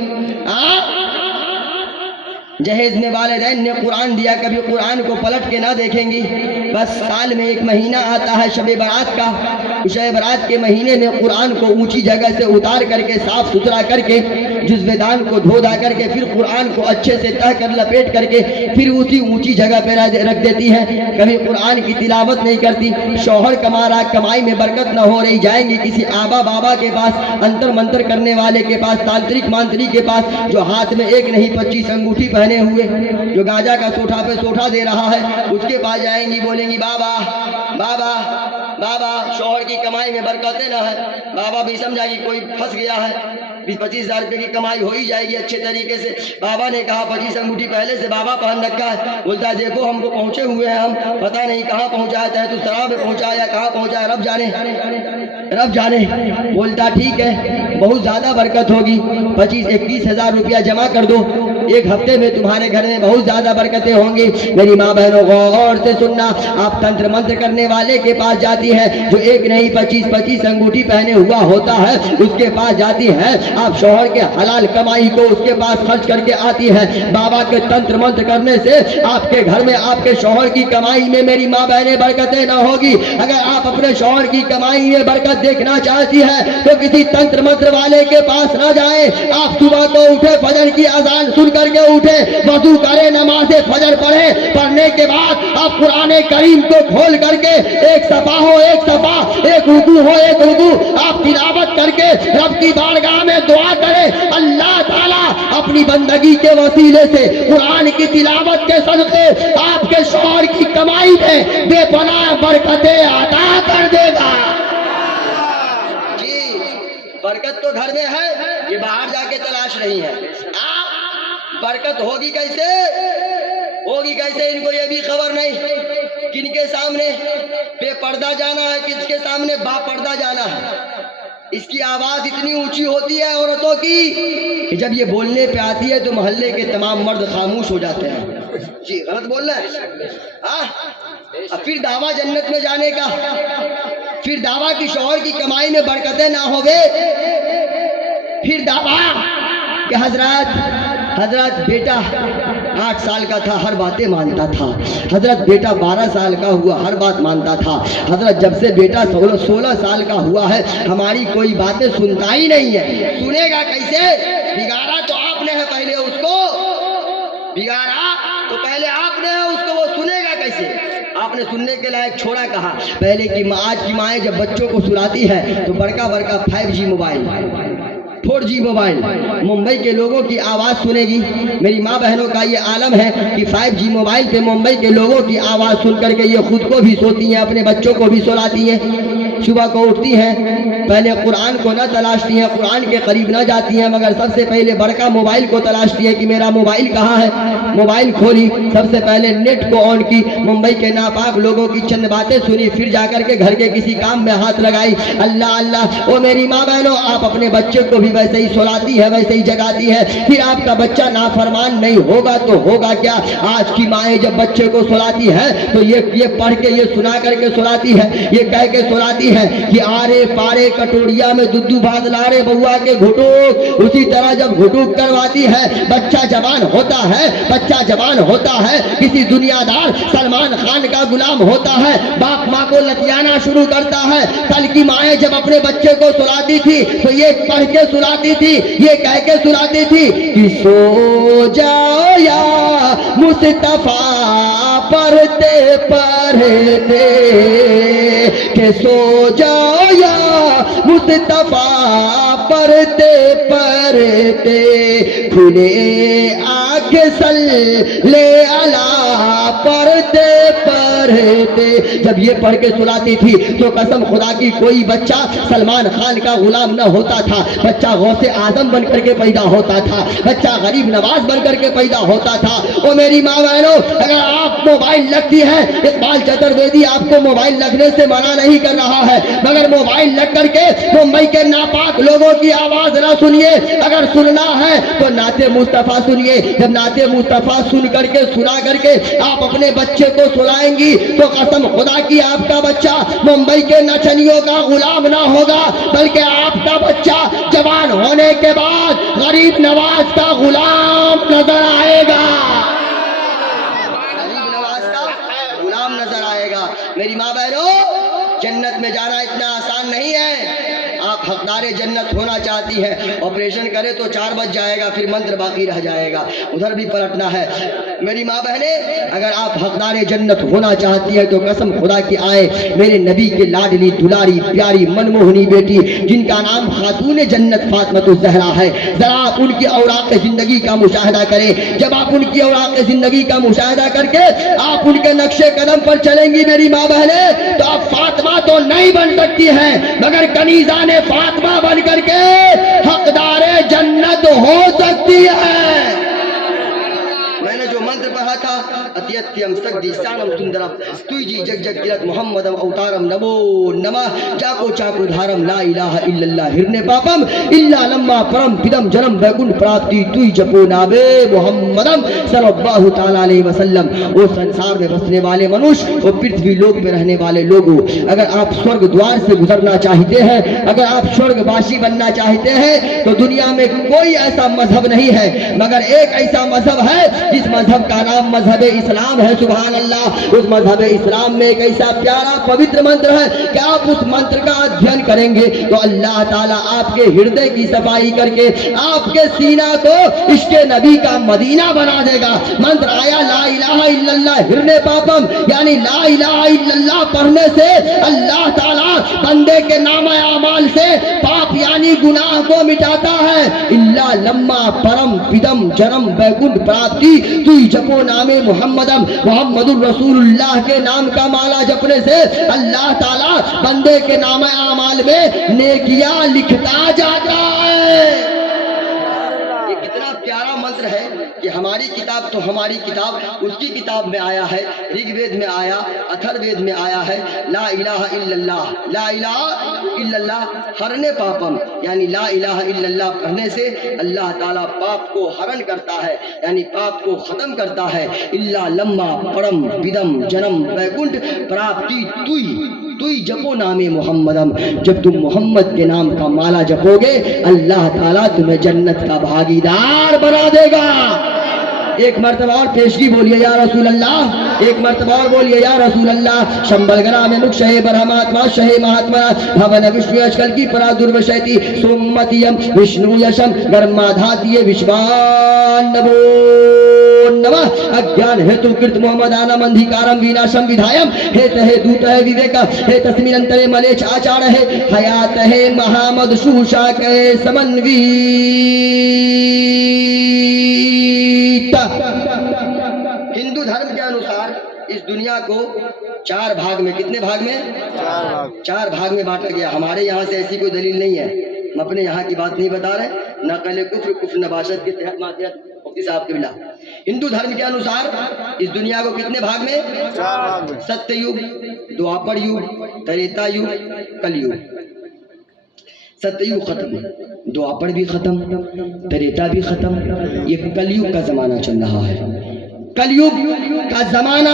जहेज में वालिदैन ने कुरान दिया, कभी कुरान को पलट के ना देखेंगी। बस साल में 1 महीना आता है शब बारात का, शब बारात के महीने में कुरान को ऊंची जगह से उतार करके साफ सुथरा करके जुज़्वेदान को धो धा करके फिर कुरान को अच्छे से तह कर लपेट करके फिर उसी ऊंची जगह पे रख देती है। कभी कुरान की तिलावत नहीं करती। शौहर कमा रहा, कमाई में बरकत न हो रही, जाएंगी किसी आबा बाबा के पास, अंतर मंत्र करने वाले के पास, तांत्रिक मांत्रिक के पास, जो हाथ में 1 नहीं 25 अंगूठी पहने हुए, जो गांजा का सोठा पे सोठा दे रहा है, उसके पास जाएंगी, बोलेंगी बाबा बाबा बाबा, शौहर की कमाई में बरकतें ना है। बाबा भी समझा कि कोई फंस गया है, 20-25 हज़ार रुपये की कमाई हो ही जाएगी अच्छे तरीके से। बाबा ने कहा 25 अंगूठी पहले से बाबा पहन रखा है। बोलता है देखो हमको पहुंचे हुए हैं, हम पता नहीं कहाँ पहुंचा है, तो शराब में पहुंचा या कहाँ पहुंचा है, रब जाने। बोलता ठीक है, बहुत ज़्यादा बरकत होगी, 25-21 हज़ार रुपया जमा कर दो, 1 हफ्ते में तुम्हारे घर में बहुत ज़्यादा बरकतें होंगी। मेरी माँ बहनों गौर से सुनना, आप तंत्र मंत्र करने वाले के पास जाती है, जो 1 नहीं 25 अंगूठी पहने हुआ होता है, उसके पास जाती है। आप शौहर के हलाल कमाई को उसके पास खर्च करके आती है। बाबा के तंत्र मंत्र करने से आपके घर में, आपके शौहर की कमाई में मेरी माँ बहनें बरकतें ना होगी। अगर आप अपने शौहर की कमाई में बरकत देखना चाहती है तो किसी तंत्र मंत्र वाले के पास ना जाए। आप सुबह को उठे, फजर की अजान सुन करके उठे, वजू करे, नमाज फजर पढ़े, पढ़ने के बाद आप कुरान करीम को खोल करके एक सफा हो एक सफा, एक रुकू हो एक रुकू, आप तिलावत करके रब की बारगाह में दुआ करें। अल्लाह ताला अपनी बंदगी के वसीले से, कुरान की तिलावत के सदक़े आपके शौहर की कमाई में बेपनाह बरकतें अता कर देगा। जी, बरकत तो घर में है, ये बाहर जाके तलाश रही है। बरकत होगी कैसे, इनको ये भी खबर नहीं किनके सामने बेपर्दा जाना है, किसके सामने बापर्दा जाना है। इसकी आवाज इतनी ऊंची होती है औरतों की कि जब ये बोलने पे आती है तो मोहल्ले के तमाम मर्द खामोश हो जाते हैं। जी गलत बोल रहे हैं। फिर दावा जन्नत में जाने का, फिर दावा की शौहर की कमाई में बरकतें ना होवे, फिर दावा कि हजरत बेटा 8 साल का था, हर बातें मानता था। हजरत बेटा 12 साल का हुआ, हर बात मानता था। हजरत जब से बेटा 16 साल का हुआ है, हमारी कोई बातें सुनता ही नहीं है। सुनेगा कैसे? बिगाड़ा तो आपने है पहले उसको, बिगाड़ा तो पहले आपने है उसको, वो सुनेगा कैसे? आपने सुनने के लायक छोड़ा कहा? पहले की आज की माएँ जब बच्चों को सुलाती है तो बड़का 5G mobile, 4G mobile, Mumbai के लोगों की आवाज़ सुनेगी। मेरी माँ बहनों का ये आलम है कि 5G मोबाइल पे मुंबई के लोगों की आवाज़ सुन करके ये खुद को भी सोती हैं, अपने बच्चों को भी सुलाती हैं। सुबह को उठती हैं, पहले कुरान को न तलाशती हैं, कुरान के करीब न जाती हैं, मगर सबसे पहले बड़का मोबाइल को तलाशती है कि मेरा मोबाइल कहाँ है। मोबाइल खोली, सबसे पहले नेट को ऑन की, मुंबई के नापाक लोगों की चंद बातें सुनी, फिर जाकर के घर के किसी काम में हाथ लगाई। अल्लाह अल्लाह। ओ मेरी माँ बहनों, आप अपने बच्चे को भी वैसे ही सुलाती है, वैसे ही जगाती है, फिर आपका बच्चा नाफरमान नहीं होगा तो होगा क्या? आज की माएँ जब बच्चे को सुलाती है तो ये पढ़ के, ये सुना करके सुलाती है, ये कह के सुलाती है कि आरे पारे कटोरिया में दुद्धू भात लारे बउआ के घुटुक। उसी तरह जब घुटुक करवाती है, बच्चा जवान होता है, बच्चा जवान होता है, किसी दुनियादार सलमान खान का गुलाम होता है, बाप माँ को लतियाना शुरू करता है। कल की माएँ जब अपने बच्चे को सुलाती थी तो ये पढ़ के सुलाती थी, ये कह के सुलाती थी कि सो जाओ या मुस्तफा पढ़ते पढ़ते, के सो जाओ या मुस्तफा पढ़ते पढ़ते, खुले आँख सल्ले अला पढ़ते पढ़ते। जब ये पढ़ के सुलाती थी तो कसम खुदा की कोई बच्चा सलमान खान का गुलाम न होता था, बच्चा गौसे आजम बन करके पैदा होता था, बच्चा गरीब नवाज बन करके पैदा होता था। ओ मेरी माँ बहनों, अगर आप मोबाइल लगती है, इकबाल चतुर्वेदी आपको मोबाइल लगने से मना नहीं कर रहा है, मगर मोबाइल लग करके मुंबई के नापाक लोगों की आवाज ना सुनिए। अगर सुनना है तो नाते मुस्तफा सुनिए। जब नाते मुस्तफा सुन करके, सुना करके आप अपने बच्चे को सुलाएंगी तो कसम खुदा की आपका बच्चा मुंबई के नचनियों का गुलाम ना होगा, बल्कि आपका बच्चा जवान होने के बाद गरीब नवाज का गुलाम नजर आएगा, गरीब नवाज का गुलाम नजर आएगा। मेरी माँ बहनों, जन्नत में जाना इतना आसान नहीं है। आप हकदारे जन्नत होना चाहती हैं, ऑपरेशन करे तो 4 बज जाएगा, फिर मंत्र बाकी रह जाएगा, उधर भी पलटना है। मेरी माँ बहने, अगर आप हकदारे जन्नत होना चाहती है तो कसम खुदा की आए मेरे नबी के लाडली दुलारी प्यारी मनमोहनी बेटी, जिनका नाम खातून जन्नत फातिमा ज़हरा है, जरा आप उनकी औराक जिंदगी का मुशाहिदा करें। जब आप उनकी औराक जिंदगी का मुशाहिदा करके आप उनके नक्शे कदम पर चलेंगी मेरी माँ बहने, तो आप फातिमा तो नहीं बन सकती हैं, मगर कनीज़ा ने फातिमा बन करके हकदारे जन्नत हो सकती है। मैंने जो मंत्र पढ़ा था, अत्यत्यम सग्दिशानम सुंदरम तुझी जग जग गिरत मोहम्मदम अवतारम नमो नमः जाको चाको धारम ला इलाहा इल्लल्लाह हिरने पापम इल्ला लम्मा परम पिदम जन्म वैकुंठ प्राप्ति तुई जपो नाबे मोहम्मदम सल्लल्लाहु तआला अलैहि वसल्लम। वो संसार में बसने वाले मनुष्य, वो पृथ्वी लोक में रहने वाले लोगों, अगर आप स्वर्ग द्वार से गुजरना चाहते हैं, अगर आप स्वर्गवासी बनना चाहते हैं, तो दुनिया में कोई ऐसा मजहब नहीं है, मगर एक ऐसा मजहब है जिस मजहब का नाम मजहब इस्लाम है। सुभान अल्लाह। उस मजहब इस्लाम में एक ऐसा प्यारा पवित्र मंत्र है कि आप उस मंत्र का अध्ययन करेंगे तो अल्लाह ताला आपके हृदय की सफाई करके आपके सीना को इसके नबी का मदीना बना देगा। मंत्र आया ला इलाहा इल्लल्लाह हिरने पापम, यानी ला इलाहा इल्लल्लाह पढ़ने से अल्लाह ताला बंदे के नामा अमाल से पाप यानी गुनाह को मिटाता है। इल्ला लम्मा परम पिदम जन्म वैकुंठ प्राप्ति तुई जपो नामे मोहम्मदम, मोहम्मदुर रसूलुल्लाह के नाम का माला जपने से अल्लाह ताला बंदे के नामे अमाल में नेकियां लिखता जाता है। ये कितना प्यारा मंत्र है कि हमारी किताब तो हमारी किताब उसकी किताब में आया है, ऋग्वेद में आया, अथर्ववेद में आया है ला इलाहा इल्लल्लाह, ला इलाहा इल्लल्लाह हरने पापम, यानी ला इलाहा इल्लल्लाह पढ़ने से अल्लाह ताला पाप को हरण करता है, यानी पाप को खत्म करता है। इल्ला लम्मा परम विदम जन्म वैकुंठ प्राप्ति तुई तुई जपो नामे मोहम्मदम, जब तुम मोहम्मद के नाम का माला जपोगे अल्लाह ताला तुम्हें जन्नत का भागीदार बना देगा। एक मर्तबा और पेशगी बोलिए या रसूल अल्लाह, एक मर्तबा और बोलिए या रसूल अल्लाह। शंबलगरा में मुख शहे ब्रह्मात्मा शहे महात्मा भवन विष्णु अचकल की परा दुर्वशैती सोमतियम विष्णु यशम गर्माधातीय विश्वान नमो नमः। अज्ञान हेतु कृत मोहम्मद आनम अंधिकारम विनाशम विधायम हे तहे दूत है विवेक हे तस्मिन अंतरे मलेच आचार है हयात है महामद शूषा के समन्वी। हिंदू धर्म के अनुसार इस दुनिया को 4 भाग में, कितने भाग में? 4 भाग में बांटा गया। हमारे यहाँ से ऐसी कोई दलील नहीं है, हम अपने यहाँ की बात नहीं बता रहे। नकल कुफ्र कुफ्र नबाशत के तहत मातियत मुफ्ती साहब के बिला। हिंदू धर्म के अनुसार इस दुनिया को कितने भाग में? 4 भाग में। सत्ययुग, द्वापर युग, त्रेता युग, कलयुग। सत्ययुग खत्म, द्वापर भी खत्म, त्रेता भी खत्म, ये कलयुग का जमाना चल रहा है। कलयुग का जमाना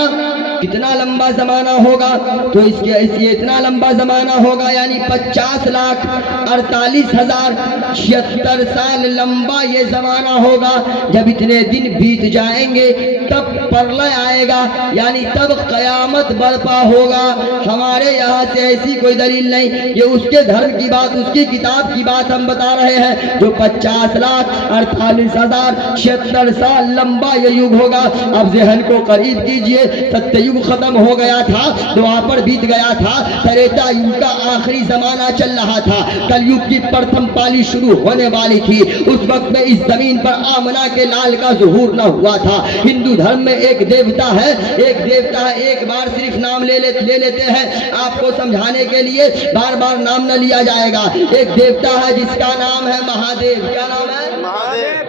कितना लंबा जमाना होगा? तो इसके इतना लंबा जमाना होगा यानी 50,48,076 साल लंबा ये जमाना होगा। जब इतने दिन बीत जाएंगे तब प्रलय आएगा यानी तब कयामत बर्पा होगा। हमारे यहाँ से ऐसी कोई दलील नहीं, ये उसके धर्म की बात, उसकी किताब की बात हम बता रहे हैं। जो 50,48,076 साल लंबा ये युग होगा। अब जहन को करीब कीजिए, सत्ययुग खत्म हो गया था, द्वापर बीत गया था, त्रेता युग का आखिरी जमाना चल रहा था, कलयुग की प्रथम पाली शुरू होने वाली थी। उस वक्त में इस जमीन पर आमना के लाल का ज़ुहूर न हुआ था। हिंदू धर्म में एक देवता है, एक बार सिर्फ नाम ले लेते हैं आपको समझाने के लिए, बार बार नाम न लिया जाएगा। एक देवता है जिसका नाम है महादेव। क्या नाम है? महादेव।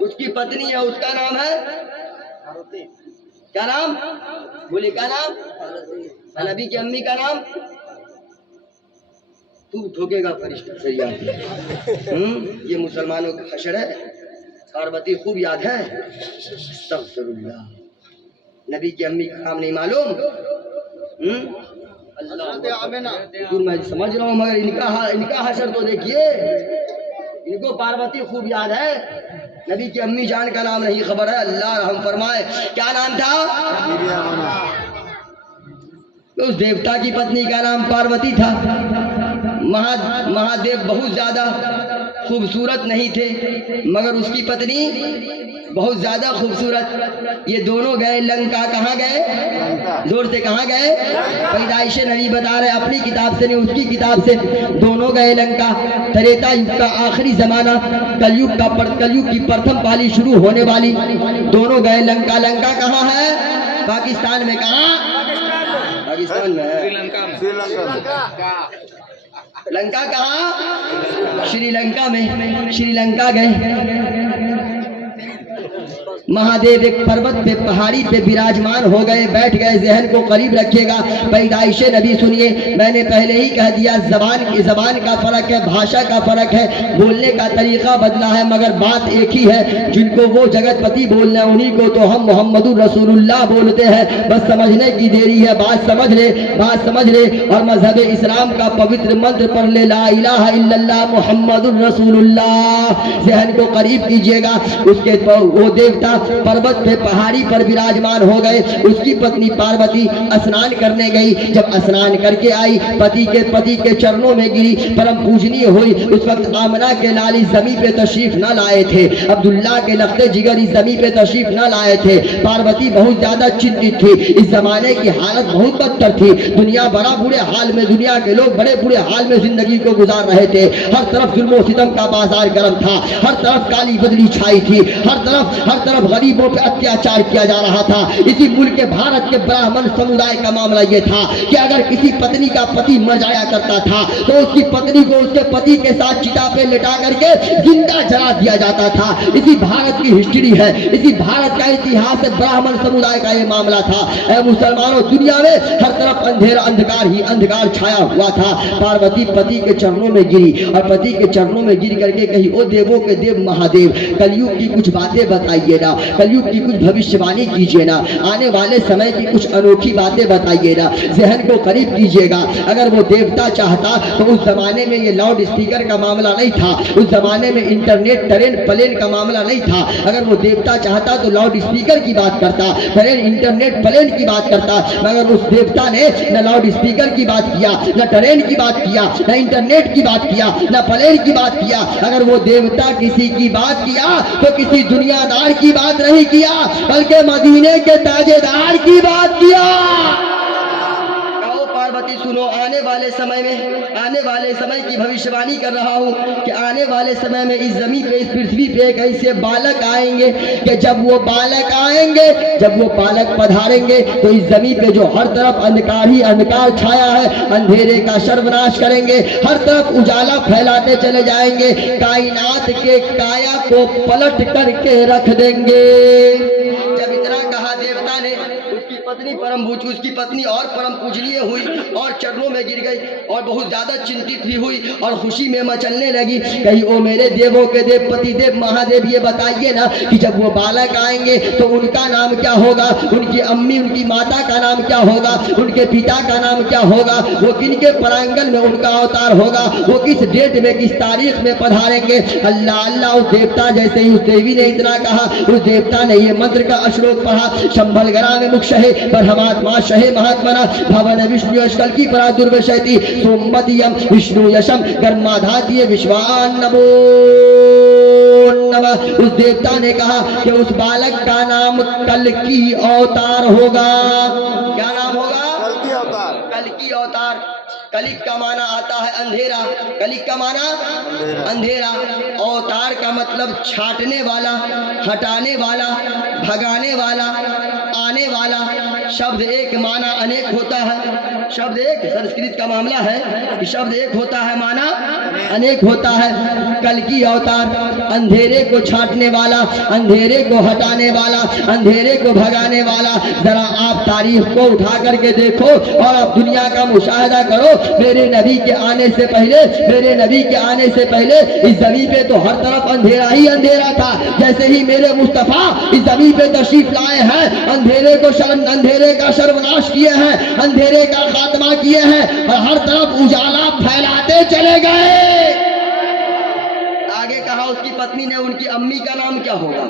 उसकी पत्नी है, उसका नाम है क्या नाम? बोले क्या नाम? नबी की अम्मी का नाम? तू ठोकेगा फरिश्ता सही याद। ये मुसलमानों का हशर है। पार्वती खूब याद है। अस्तगफिरुल्लाह। नबी की अम्मी का नाम नहीं मालूम? मैं समझ रहा हूँ मगर इनका हशर तो देखिए। इनको पार्वती खूब याद है, नबी की अम्मी जान का नाम नहीं खबर है। अल्लाह रहम फरमाए। क्या नाम था? उस देवता की पत्नी का नाम पार्वती था। महादेव बहुत ज्यादा खूबसूरत नहीं थे मगर उसकी पत्नी बहुत ज्यादा खूबसूरत। ये दोनों गए लंका। कहाँ गए? जोर से कहाँ गए? पैदाइश नबी बता रहे अपनी किताब से नहीं, उसकी किताब से। दोनों गए लंका। त्रेता युग का आखिरी जमाना, कलयुग की प्रथम पाली शुरू होने वाली। दोनों गए लंका। लंका कहाँ है? पाकिस्तान में। कहाँ? पाकिस्तान में है। लंका कहाँ? श्रीलंका में। श्रीलंका गए। महादेव एक पर्वत पे, पहाड़ी पे विराजमान हो गए, बैठ गए। जहन को करीब रखिएगा। पैदाइश नबी सुनिए। मैंने पहले ही कह दिया जबान का फर्क है, भाषा का फर्क है, बोलने का तरीका बदला है मगर बात एक ही है। जिनको वो जगतपति बोलना है उन्हीं को तो हम मोहम्मदुर रसूलुल्लाह बोलते हैं। बस समझने की देरी है। बात समझ ले और मजहब इस्लाम का पवित्र मंत्र पढ़ ले, ला इलाहा इल्लल्लाह मुहम्मदुर रसूलुल्लाह। जहन को करीब कीजिएगा। उसके वो देवता पर्वत पे, पहाड़ी पर विराजमान हो गए। उसकी पत्नी पार्वती स्नान करने गई। जब स्नान करके आई, पति के चरणों में गिरी, परम पूजनीय हुई। उस वक्त आमना के लाल इस जमीन पे तशरीफ न लाए थे, अब्दुल्ला के लख्ते जिगर इस जमीन पे तशरीफ न लाए थे। पार्वती बहुत ज्यादा चिंतित थी। इस जमाने की हालत बहुत बदतर थी। दुनिया बड़ा बुरे हाल में, दुनिया के लोग बड़े बुरे हाल में जिंदगी को गुजार रहे थे। हर तरफ जुल्म सितम का बाजार गर्म था, हर तरफ काली बदली छाई थी, हर तरफ गरीबों पे अत्याचार किया जा रहा था। इसी मुल्क के भारत के ब्राह्मण समुदाय का मामला यह था कि अगर किसी पत्नी का पति मर जाया करता था तो उसकी पत्नी को उसके पति के साथ चिता पे लिटा करके जिंदा जला दिया जाता था। इसी भारत की हिस्ट्री है, इसी भारत का इतिहास है। ब्राह्मण समुदाय का यह मामला था। ऐ मुसलमानों, दुनिया में हर तरफ अंधेरा, अंधकार ही अंधकार छाया हुआ था। पार्वती पति के चरणों में गिरी और पति के चरणों में गिर करके कही, ओ देवों के देव महादेव, कलयुग की कुछ बातें बताइए ना। कलयुग की कुछ भविष्यवाणी कीजिए ना, आने वाले समय की कुछ अनोखी बातें बताइए ना, जहन को करीब कीजिएगा। अगर वो देवता चाहता तो उस जमाने में ये लाउड स्पीकर का मामला नहीं था, उस जमाने में इंटरनेट ट्रेन प्लेन का मामला नहीं था। अगर वो देवता चाहता तो लाउड स्पीकर की बात करता, ट्रेन इंटरनेट प्लेन की बात करता, मगर उस देवता ने न लाउड स्पीकर की बात किया, न ट्रेन की बात किया, न इंटरनेट की बात किया, न प्लेन की बात किया। अगर वो देवता किसी की बात किया तो किसी दुनियादार की बात नहीं किया, बल्कि मदीने के ताजेदार की बात किया। पार्वती सुनो, आने वाले समय में, आने वाले समय की भविष्यवाणी कर रहा हूँ कि आने वाले समय में इस जमीन पे, इस पृथ्वी पे एक ऐसे बालक आएंगे कि जब वो बालक आएंगे, जब वो बालक पधारेंगे तो इस जमीन पे जो हर तरफ अंधकार ही अंधकार छाया है, अंधेरे का सर्वनाश करेंगे, हर तरफ उजाला फैलाते चले जाएंगे, कायनात के काया को पलट करके रख देंगे। जब इतना कहा देवता ने, उसकी पत्नी परम पूज, उसकी पत्नी और परम पूजनीय हुई और चरणों में गिर गई और बहुत ज्यादा चिंतित भी हुई और खुशी में मचलने लगी। कहीं ओ मेरे देवों के देव, पति देव, महादेव, ये बताइए ना कि जब वो बालक आएंगे तो उनका नाम क्या होगा, उनकी अम्मी, उनकी माता का नाम क्या होगा, उनके पिता का नाम क्या होगा, वो किनके प्रांगण में उनका अवतार होगा, वो किस डेट में, किस तारीख में पधारेंगे। अल्लाह अल्लाह, उस देवता, जैसे ही उस देवी ने इतना कहा, उस देवता ने ये मंत्र का श्लोक पढ़ा, शंभल गरा में मुख शहे परमात्मा शहे महात्मना भवन विष्णु यशकल की परा दुर्वशति सोमतियम विष्णु यशम कर्माधातीय विश्वान नमो नमः। उस देवता ने कहा कि उस बालक का नाम कल की अवतार होगा। क्या नाम होगा? कल की अवतार। कल की अवतार। कलिक का माना आता है अंधेरा, कलिक का माना अंधेरा, अवतार का मतलब छाटने वाला, हटाने वाला, भगाने वाला, आने वाला। शब्द एक माना अनेक होता है, शब्द एक, संस्कृत का मामला है कि शब्द एक होता है, माना अनेक होता है। कल की अवतार, अंधेरे को छाटने वाला, अंधेरे को हटाने वाला, अंधेरे को भगाने वाला। जरा आप तारीख को उठा करके देखो और आप दुनिया का मुशाहिदा करो। मेरे नबी के आने से पहले, मेरे नबी के आने से पहले इस जमीन पे तो हर तरफ अंधेरा ही अंधेरा था। जैसे ही मेरे मुस्तफा इस जमीन पे तशरीफ लाए हैं, अंधेरे को अंधेरे का सर्वनाश किए हैं, अंधेरे का खात्मा किए हैं और हर तरफ उजाला फैलाते चले गए। आगे कहा उसकी पत्नी ने, उनकी अम्मी का नाम क्या होगा?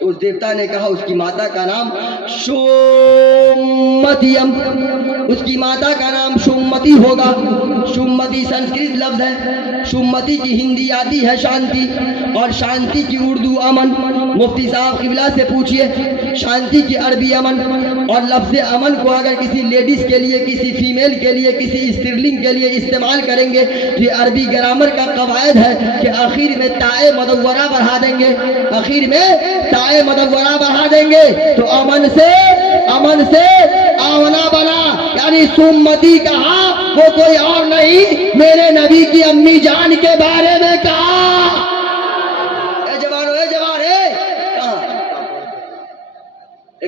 तो उस देवता ने कहा उसकी माता का नाम सोमतियम, उसकी माता का नाम सोमती होगा। सुमति संस्कृत लफ्ज है, सुमति की हिंदी आती है शांति, और शांति की उर्दू अमन। मुफ्ती साहब किबला से पूछिए, शांति की अरबी अमन, और लफ्ज अमन को अगर किसी लेडीज के लिए, किसी फीमेल के लिए, किसी स्त्रीलिंग के लिए इस्तेमाल करेंगे तो ये अरबी ग्रामर का कवायद है कि आखिर में ताए मदव्वरा बढ़ा देंगे, आखिर में ताए मदव्वरा बढ़ा देंगे तो अमन से आवना बना, यानी सुमति कहा वो कोई और नहीं, मेरे नबी की अम्मी जान के बारे में कहा। ए जवानो, ए जवान,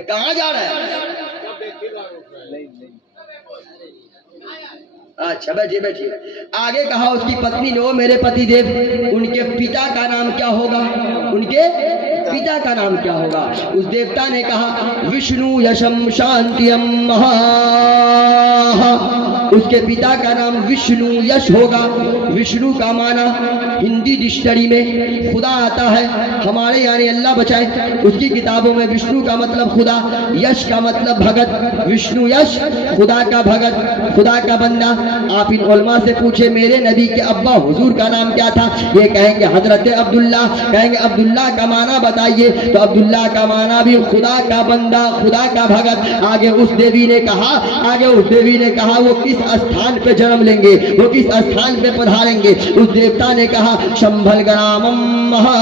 कहाँ जा रहा है? अच्छा बैठिए बैठिए। आगे कहा उसकी पत्नी ने, वो मेरे पति देव, उनके पिता का नाम क्या होगा, उनके पिता का नाम क्या होगा? उस देवता ने कहा विष्णु यशम शांतियम महा, उसके पिता का नाम विष्णु यश होगा। विष्णु का माना हिंदी डिक्शनरी में खुदा आता है, हमारे यानी अल्लाह बचाए, उसकी किताबों में विष्णु का मतलब खुदा, यश का मतलब भगत, विष्णु यश खुदा का भगत, खुदा का बंदा। आप इन उलमा से पूछे मेरे नबी के अब्बा हुजूर का नाम क्या था, ये कहेंगे हजरत अब्दुल्ला, कहेंगे अब्दुल्ला का माना बताइए, तो अब्दुल्ला का माना भी खुदा का बंदा, खुदा का भगत। आगे उस देवी ने कहा, आगे उस देवी ने कहा वो किस स्थान पे जन्म लेंगे, वो किस स्थान पे पधारेंगे? उस देवता ने कहा शंभल ग्रामम महा,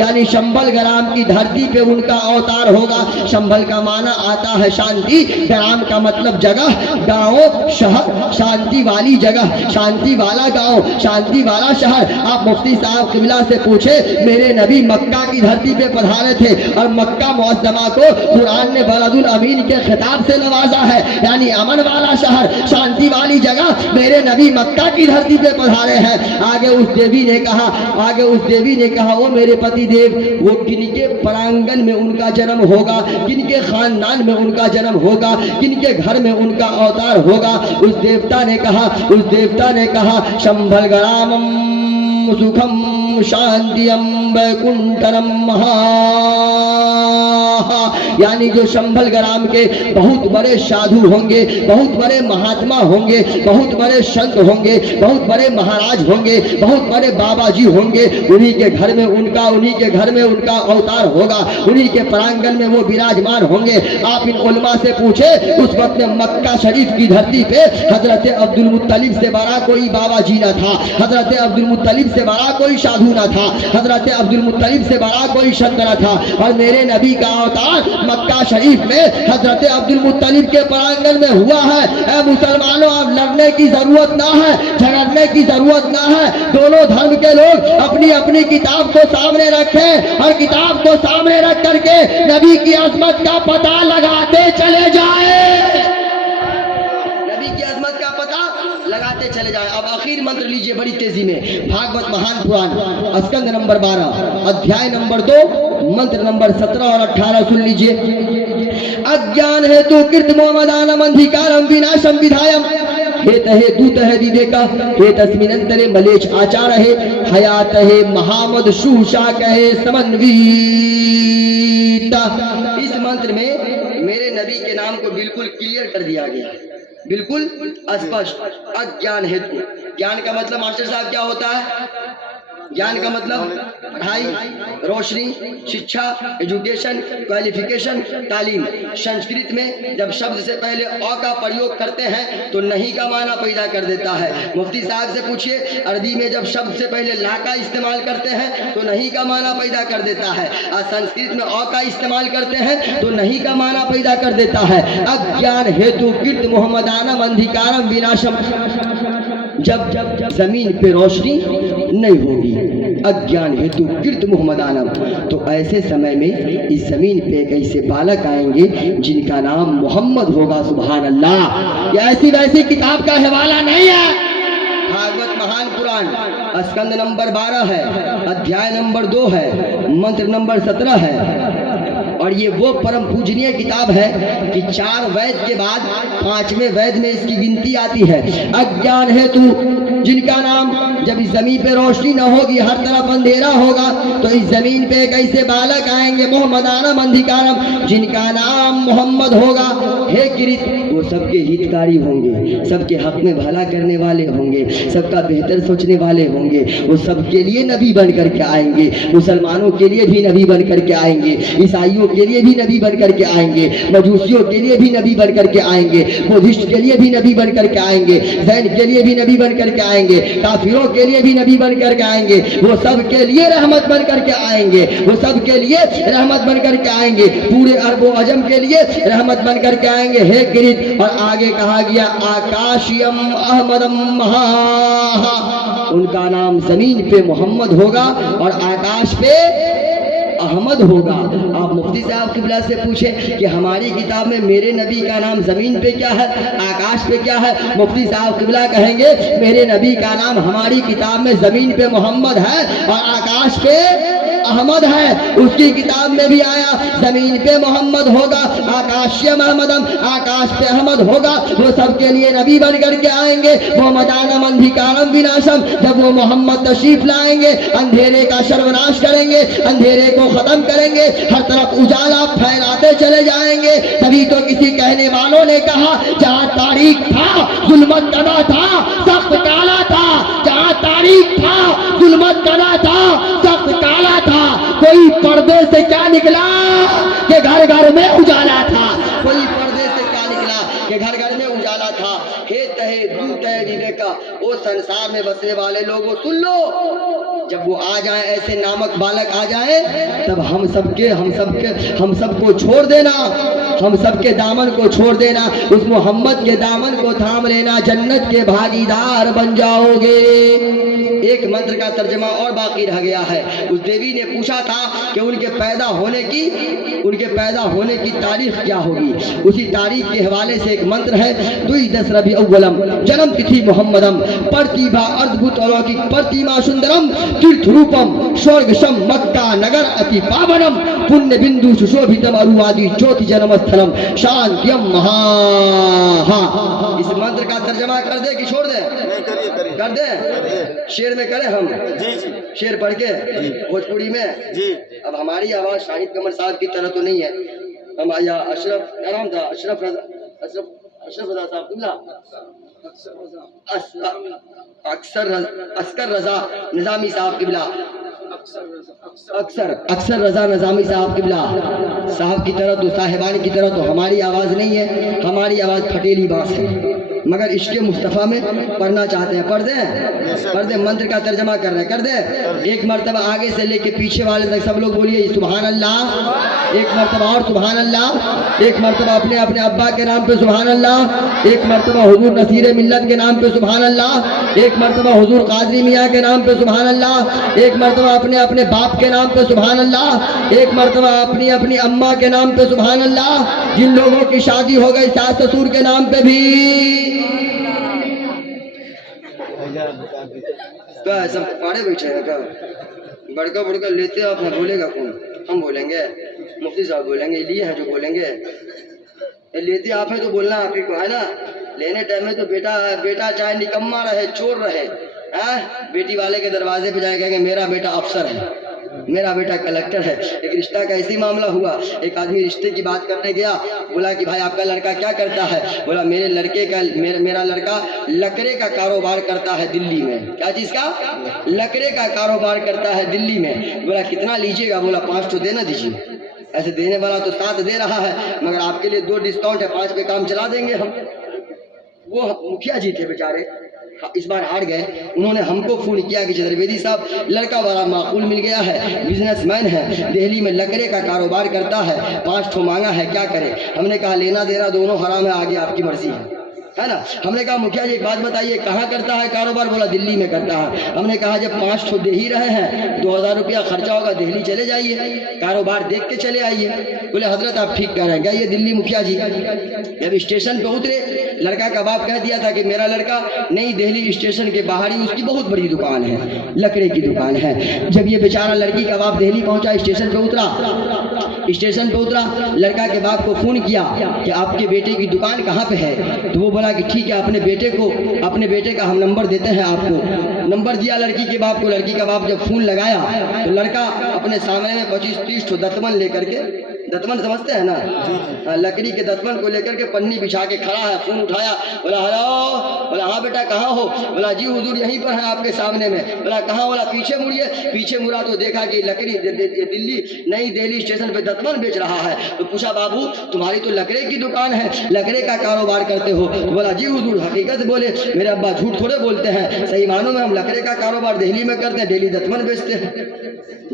यानी शंभल ग्राम की धरती पे उनका अवतार होगा। शंभल का माना आता है शांति, ग्राम का मतलब जगह, गांव, शहर, शांति वाली जगह, शांति वाला गांव, शांति वाला शहर। आप मुफ्ती साहब किबला से पूछे मेरे नबी मक्का की धरती पे पधारे थे और मक्का मुअज्जमा को कुरान ने बलदुल अमीन के खिताब से नवाजा है, यानी अमन वाला शहर, शांति वाली जगह। मेरे नबी मक्का की धरती पे पधारे हैं। आगे उस देवी ने कहा, आगे उस देवी ने कहा वो मेरे पति देव वो किनके प्रांगण में उनका जन्म होगा, किनके खानदान में उनका जन्म होगा, किनके घर में उनका अवतार होगा। उस देवता ने कहा शंभलग्रामम सुखम शांतियम वैकुंठरम महा, यानी जो शंभलग्राम के बहुत बड़े साधु होंगे, बहुत बड़े महात्मा होंगे, बहुत बड़े संत होंगे, बहुत बड़े महाराज होंगे, बहुत बड़े बाबा जी होंगे, उन्हीं के घर में उनका अवतार होगा, उन्हीं के प्रांगण में वो विराजमान होंगे। आप इन उलमा से पूछे, उस वक्त मक्का शरीफ की धरती पे हजरत अब्दुल मुत्तलिब से बड़ा कोई बाबा जी न था, हजरत अब्दुल मुत्तलिब से बड़ा कोई साधु न था, हजरत अब्दुल मुत्तलिब से बड़ा कोई संत न था। और मेरे नबी का अवतार मक्का शरीफ में हजरत अब्दुल मुत्तलिब के प्रांगण में हुआ है। ऐ मुसलमानों, अब लड़ने की जरूरत ना है, झगड़ने की जरूरत ना है। दोनों धर्म के लोग अपनी अपनी किताब को सामने रखें और किताब को सामने रख करके नबी की अजमत का पता लगाते चले जाए, नबी की अजमत का पता लगाते चले जाए। अब आखिर मंत्र लीजिए बड़ी तेजी में। भागवत महान पुराण स्कंद नंबर 12 अध्याय नंबर 2 मंत्र नंबर 17 और 18 सुन लीजिए। अज्ञान हेतु कृत मोमदानम अंधिकारम विनाशम विधायम, हेत है दूत है विवेका, हे तस्मिनंतरे मलेच आचार है, हयात है महामद शुशा कहे समन्विता। इस मंत्र में मेरे नबी के नाम को बिल्कुल क्लियर कर दिया गया, बिल्कुल स्पष्ट। अज्ञान हेतु, ज्ञान का मतलब मास्टर साहब क्या होता है? ज्ञान का मतलब पढ़ाई, रोशनी, शिक्षा, एजुकेशन, क्वालिफिकेशन, तालीम। संस्कृत में जब शब्द से पहले अ का प्रयोग करते हैं तो नहीं का माना पैदा कर देता है। मुफ्ती साहब से पूछिए, अरबी में जब शब्द से पहले ला का इस्तेमाल करते हैं तो नहीं का माना पैदा कर देता है, और संस्कृत में अ का इस्तेमाल करते हैं तो नहीं का माना पैदा कर देता है। अज्ञान हेतु कृत मोहम्मदानम अंधिकारम विनाशम, जब जमीन पे रोशनी नहीं होगी, अज्ञान हेतु कृत मोहम्मदानम, तो ऐसे समय में इस जमीन पे एक ऐसे बालक आएंगे जिनका नाम मोहम्मद होगा। सुभान अल्लाह। ये ऐसी वैसी किताब का हवाला नहीं है, भागवत महान पुराण स्कंद नंबर 12 है, अध्याय नंबर 2 है, मंत्र नंबर 17 है। और ये वो परम पूजनीय किताब है कि 4 वेद के बाद 5वें वेद में इसकी गिनती आती है। अज्ञान हेतु, जिनका नाम, जब इस जमीन पे रोशनी न होगी, हर तरफ अंधेरा होगा, तो इस जमीन पे एक ऐसे बालक आएंगे मोहम्मदानम अंधिकारम, जिनका नाम मोहम्मद होगा। हे किरित, वो सबके हितकारी होंगे, सबके हक में भला करने वाले होंगे, सबका बेहतर सोचने वाले होंगे। वो सबके लिए नबी बन करके आएंगे, मुसलमानों के लिए भी नबी बन करके आएंगे, ईसाइयों के लिए भी नबी बन करके आएंगे, मजूसियों के लिए भी नबी बन करके आएंगे, बुद्धिस्ट के लिए भी नबी बन करके आएंगे, जैन के लिए भी नबी बन करके आएंगे, काफिरों के लिए भी नबी बन करके आएंगे। वो सब के लिए रहमत बन करके आएंगे, वो सब के लिए रहमत बन करके आएंगे, पूरे अरबो अजम के लिए रहमत बन करके आएंगे। हे गिरित, और आगे कहा गया आकाशियम अहमदम महा, उनका नाम जमीन पे मोहम्मद होगा और आकाश पे अहमद होगा। आप मुफ्ती साहब किबला से पूछे कि हमारी किताब में मेरे नबी का नाम जमीन पे क्या है, आकाश पे क्या है? मुफ्ती साहब किबला कहेंगे मेरे नबी का नाम हमारी किताब में जमीन पे मोहम्मद है और आकाश पे अहमद है। उसकी किताब में भी आया जमीन पे मोहम्मद होगा, आकाशियम अहमदम, आकाश पे अहमद होगा। वो सबके लिए नबी बन करके आएंगे। वो मदानम अंधिकारम विनाशम, जब वो मोहम्मद तशरीफ लाएंगे अंधेरे का सर्वनाश करेंगे, अंधेरे को खत्म करेंगे, हर तरफ उजाला फैलाते चले जाएंगे। तभी तो किसी कहने वालों ने कहा जहाँ तारीख था जुल्मत कदा था, सख्त काला था, जहाँ तारीख था जुल्मत कदा था, सख्त काला था। कोई पर्दे से क्या निकला कि घर घर में उजाला था, कोई पर्दे से क्या निकला कि घर घर में उजाला था। हे तहे दूत है विवेका, वो संसार में बसने वाले लोगों सुन लो, जब वो आ जाए ऐसे नामक बालक आ जाए तब हम सबको छोड़ देना, हम सबके दामन को छोड़ देना, उस मोहम्मद के दामन को थाम लेना, जन्नत के भागीदार बन जाओगे। एक मंत्र का तर्जमा और बाकी रह गया है। उस देवी ने पूछा था कि उनके पैदा होने की तारीख क्या होगी। उसी तारीख के हवाले से एक मंत्र है, 2 रबी अव्वलम जन्म तिथि मोहम्मदम प्रतिभा अद्भुत अलौकिक प्रतिमा सुंदरम तीर्थ रूपम स्वर्गसम मक्का नगर अति पावनम पुण्य बिंदु सुशोभितम अरुवादी ज्योति जन्म स्थलम शांतियम महा। इस मंत्र का तर्जमा कर दे कि छोड़ दे? नहीं, करिए करिए कर दे। शेर में करें हम? जी जी शेर पढ़ के भोजपुरी में। जी। अब हमारी आवाज शाहिद कमर साहब की तरह तो नहीं है। हम आया अशरफ, क्या नाम था? अशरफ रजा साहब किबला, अस्कर रजा निजामी साहब किबला, अक्सर रजा निजामी साहब किबला साहब की तरह तो, साहिबान की तरह तो हमारी आवाज नहीं है। हमारी आवाज फटेली बांस है, मगर इश्क़े मुस्तफ़ा में पढ़ना चाहते हैं। पढ़ दे मंत्र का तर्जमा कर रहे, कर दे। एक मर्तबा आगे से लेके पीछे वाले तक सब लोग बोलिए सुभान अल्लाह। एक मर्तबा और सुभान अल्लाह। एक मर्तबा अपने अपने अब्बा के नाम पे सुभान अल्लाह। एक मर्तबा हुजूर नसीर मिल्लत के नाम पे सुभान अल्लाह। एक मर्तबा हुजूर कादरी मियाँ के नाम पे सुभान अल्लाह। एक मर्तबा अपने अपने बाप के नाम पे सुभान अल्लाह। एक मर्तबा अपनी अपनी अम्मा के नाम पे सुभान अल्लाह। जिन लोगों की शादी हो गई सास ससुर के नाम पे भी क्या सब पाड़े बैठे हैं क्या? बड़का बड़का लेते आप ना, बोलेगा कौन? हम बोलेंगे, मुफ्ती साहब बोलेंगे, लिए हैं जो बोलेंगे। लेते आप है तो बोलना आप ही को है ना। लेने टाइम में तो बेटा चाहे निकम्मा रहे चोर रहे, बेटी वाले के दरवाजे पे जाएगा कि मेरा बेटा अफसर है, मेरा बेटा कलेक्टर है। एक रिश्ता का ऐसी मामला हुआ, एक आदमी रिश्ते की बात करने गया, बोला कि भाई आपका लड़का क्या करता है? बोला मेरा लड़का लकड़े का कारोबार करता है दिल्ली में। क्या चीज़ का? लकड़े का कारोबार करता है दिल्ली में। बोला कितना लीजिएगा? बोला 5 तो देना दीजिए। ऐसे देने वाला तो 7 दे रहा है, मगर आपके लिए 2 डिस्काउंट है, 5 पे काम चला देंगे हम। वो मुखिया जी थे बेचारे, इस बार हार गए। उन्होंने हमको फोन किया कि चतुर्वेदी साहब लड़का बड़ा माकूल मिल गया है, बिजनेसमैन है, दिल्ली में लकड़े का कारोबार करता है, 5 ठो मांगा है, क्या करे? हमने कहा लेना देना दोनों हराम है, आगे आपकी मर्जी है ना। हमने कहा मुखिया जी एक बात बताइए कहाँ करता है कारोबार? बोला दिल्ली में करता है। हमने कहा जब 5 ठो दे ही रहे हैं, 2000 रुपया खर्चा होगा, दिल्ली चले जाइए, कारोबार देख के चले आइए। बोले हजरत आप ठीक कह रहे हैं, गए दिल्ली मुखिया जी। जब स्टेशन पे उतरे, लड़का का बाप कह दिया था कि मेरा लड़का नहीं, दिल्ली स्टेशन के बाहर ही उसकी बहुत बड़ी दुकान है, लकड़े की दुकान है। जब ये बेचारा लड़की का बाप दिल्ली पहुंचा, स्टेशन पे उतरा, लड़का के बाप को फोन किया कि आपके बेटे की दुकान कहाँ पे है? तो वो बोला कि ठीक है, अपने बेटे का हम नंबर देते हैं आपको। नंबर दिया लड़की के बाप को। लड़की का बाप जब फोन लगाया तो लड़का अपने सामने में 25-30 ठो दतमन लेकर के, दतमन समझते हैं ना, लकड़ी के दतमन को लेकर के पन्नी बिछा के खड़ा है। फोन उठाया, बोला हेलो। बोला हाँ बेटा कहाँ हो? बोला जी हुजूर यहीं पर है आपके सामने में। बोला कहाँ? बोला पीछे मुड़िए। पीछे मुड़ा तो देखा कि लकड़ी दिल्ली स्टेशन पे दतमन बेच रहा है। तो पूछा बाबू तुम्हारी तो लकड़े की दुकान है, लकड़े का कारोबार करते हो? तो बोला जी हुजूर हकीकत बोले, मेरे अब्बा झूठ थोड़े बोलते हैं, सही मानों में हम लकड़े का कारोबार दिल्ली में करते हैं, दिल्ली दतमन बेचते हैं।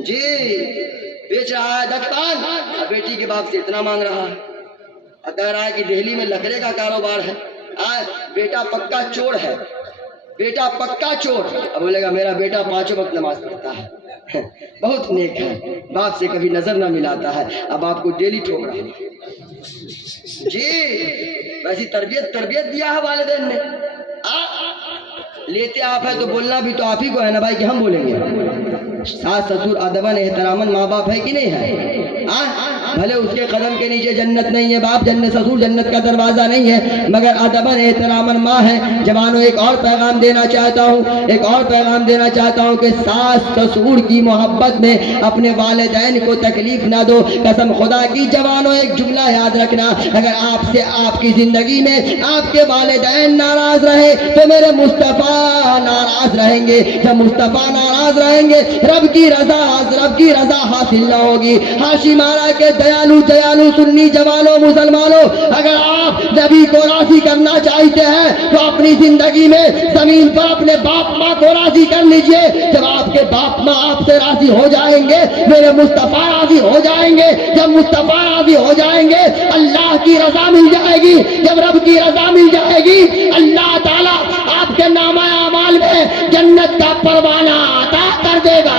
जी बेच रहा है दतमन, अब बेटी के बाप से इतना मांग रहा है, कह रहा है कि दिल्ली में लकड़े का कारोबार है। बेटा पक्का चोर है, बेटा पक्का चोर। अब बोलेगा मेरा बेटा 5 वक्त नमाज पढ़ता है, बहुत नेक है, बाप से कभी नजर ना मिलाता है, अब आपको डेली ठोक रहा है। जी वैसी तरबियत दिया है वालिदैन ने। लेते आप है तो बोलना भी तो आप ही को है ना भाई, कि हम बोलेंगे। सास ससुर अदबन एहतरामन माँ बाप है कि नहीं है? भले उसके कदम के नीचे जन्नत नहीं है बाप, जन्नत ससुर जन्नत का दरवाजा नहीं है, मगर अदबन एहतरामन माँ है। जवानों एक और पैगाम देना चाहता हूँ कि सास ससुर की मोहब्बत में अपने वालिदैन को तकलीफ ना दो। कसम खुदा की जवानों एक जुमला याद रखना, अगर आपसे आपकी जिंदगी में आपके वालिदैन नाराज रहे तो मेरे मुस्तफ़ा नाराज रहेंगे। जब मुस्तफ़ा नाराज रहेंगे रब की रजा हासिल ना होगी। हाशिमारा के दयालु दयालु सुन्नी जवानों मुसलमानों, अगर आप नबी को राजी करना चाहते हैं तो अपनी जिंदगी में जमीन पर अपने बाप माँ को राजी कर लीजिए। जब आपके बाप माँ आपसे राजी हो जाएंगे, मेरे मुस्तफा राजी हो जाएंगे। जब मुस्तफा राजी हो जाएंगे, अल्लाह की रजा मिल जाएगी। जब रब की रजा मिल जाएगी, अल्लाह ताला आपके नामा अमाल में जन्नत का परवाना अता कर देगा।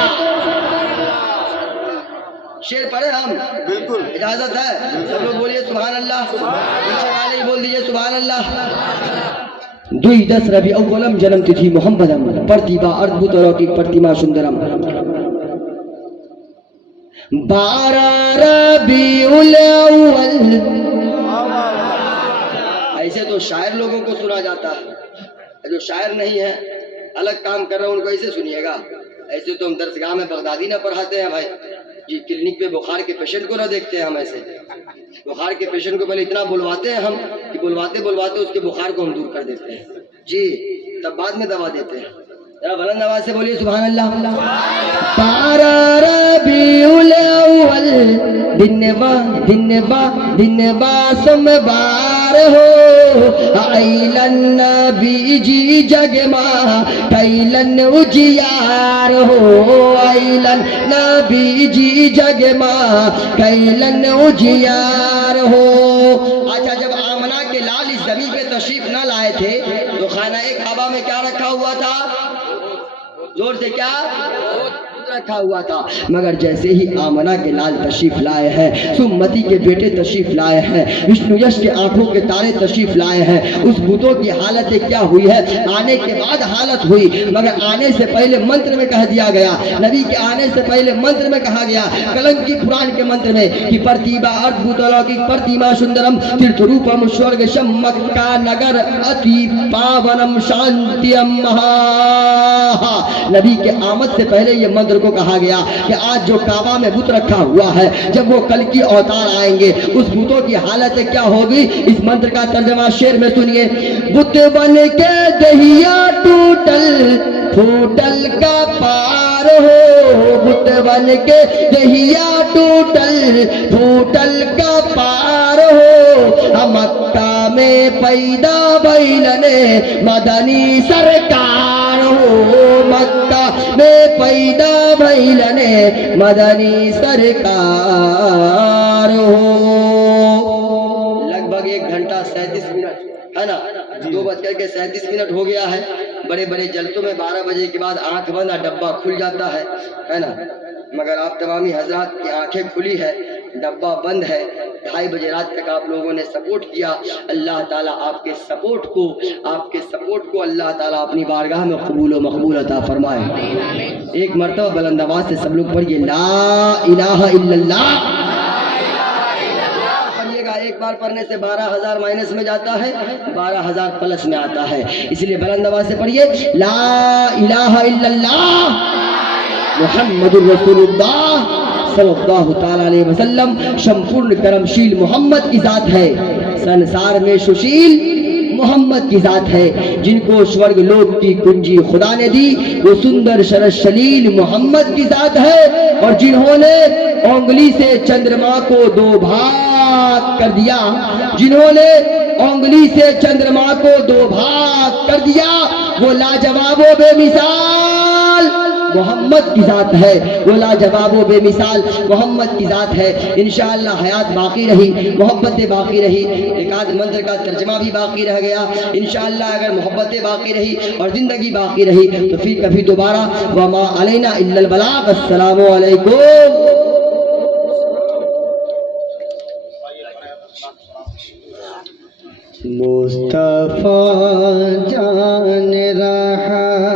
शेर पढ़े हम? बिल्कुल। इजाजत है? सब लोग बोलिए सुभान अल्लाह। पीछे वाले ही बोल दीजिए सुभान अल्लाह। 2 रबी अव्वलम जन्म तिथि मोहम्मदम, प्रतिभा अद्भुत अलौकिक प्रतिमा सुंदरम। 12 रबीउल अव्वल। ऐसे तो शायर लोगों को सुना जाता है, जो शायर नहीं है अलग काम कर रहे हैं उनको ऐसे सुनिएगा। ऐसे तो हम दरसगाह में बगदादी ना पढ़ाते हैं भाई जी, क्लिनिक पे बुखार के पेशेंट को ना देखते हैं हम। ऐसे बुखार के पेशेंट को पहले इतना बुलवाते हैं हम कि बुलवाते बुलवाते उसके बुखार को हम दूर कर देते हैं जी, तब बाद में दवा देते हैं। जरा बुलंद आवाज से बोलिए सुभान अल्लाह। 12 रबीउल अव्वल, दिनवा सोमवार हो, आइलन नबी जी जगमा कैलन उजियार हो, आइलन नबी जी जगमा कैलन उजियार हो। अच्छा, जब आमना के लाल इस जमीन पे तशरीफ न लाए थे तो खाना ए काबा में क्या रखा हुआ था? जोर से क्या रखा हुआ था? मगर जैसे ही आमना के लाल तशरीफ लाए हैं, सुमति के बेटे तशरीफ लाए हैं, विष्णु यश के आंखों के तारे तशरीफ लाए हैं, उस बुतों की हालत क्या हुई है? आने के बाद हालत हुई, मगर आने से पहले मंत्र में कह दिया गया, नबी के आने से पहले मंत्र में कहा गया, कलम की पुराण के मंत्र में कि प्रतिभा अद्भुत अलौकिक प्रतिमा सुंदरम तीर्थ रूपम स्वर्ग शम मक्का नगर अति पावनम शांतियम महा। नबी के आमद से पहले ये मंत्र को कहा गया कि आज जो काबा में बुत रखा हुआ है, जब वो कल की अवतार आएंगे उस बुतों की हालत क्या होगी? इस मंत्र का तर्जमा शेर में सुनिए। बुत बन के दहिया टूटल फूटल का पार हो, बुत बन के दहिया टूटल फूटल का पार हो, मक्का में पैदा भइलने मदनी सरकार हो, मक्का में पैदा भइलने मदनी सरकार हो। लगभग 1 घंटा 37 मिनट है ना, 2:37 हो गया है। बड़े बड़े जलसों में 12 बजे के बाद आंख बंद डब्बा खुल जाता है ना, मगर आप तमामी हजरात की आंखें खुली है, डब्बा बंद है। 2:30 बजे रात तक आप लोगों ने सपोर्ट किया। अल्लाह ताला आपके सपोर्ट को अल्लाह ताला अपनी बारगाह में कबूल व मकबूल अता फरमाए। एक मरतबा बुलंद आवाज से सब लोग पढ़िए ला इलाहा इल्लल्लाह। पढ़िएगा, एक बार पढ़ने से 12,000 माइनस में जाता है, 12,000 प्लस में आता है, इसलिए बुलंद आवाज से पढ़िए ला इलाहा इल्लल्लाह मुहम्मदुर रसूलुल्लाह सल्लल्लाहु ताला अलैहि वसल्लम। संपूर्ण कर्मशील मोहम्मद की जात है, संसार में सुशील मोहम्मद की जात है। जिनको स्वर्ग लोक की कुंजी खुदा ने दी, वो सुंदर शरद शलील मोहम्मद की जात है। और जिन्होंने उंगली से चंद्रमा को 2 भाग कर दिया, जिन्होंने उंगली से चंद्रमा को 2 भाग कर दिया, वो लाजवाब व बेमिसाल मोहम्मद की जात है, वो लाजवाब व बेमिसाल मोहम्मद की जात है। इंशाअल्लाह हयात बाकी रही, मोहब्बतें बाकी रही, एक आध मंत्र का तर्जमा भी बाकी रह गया। इंशाअल्लाह अगर मोहब्बतें बाकी रही और जिंदगी बाकी रही तो फिर कभी दोबारा वमा अलैना इल्लल बलाग। अस्सलामु अलैकुम। मुस्तफा जान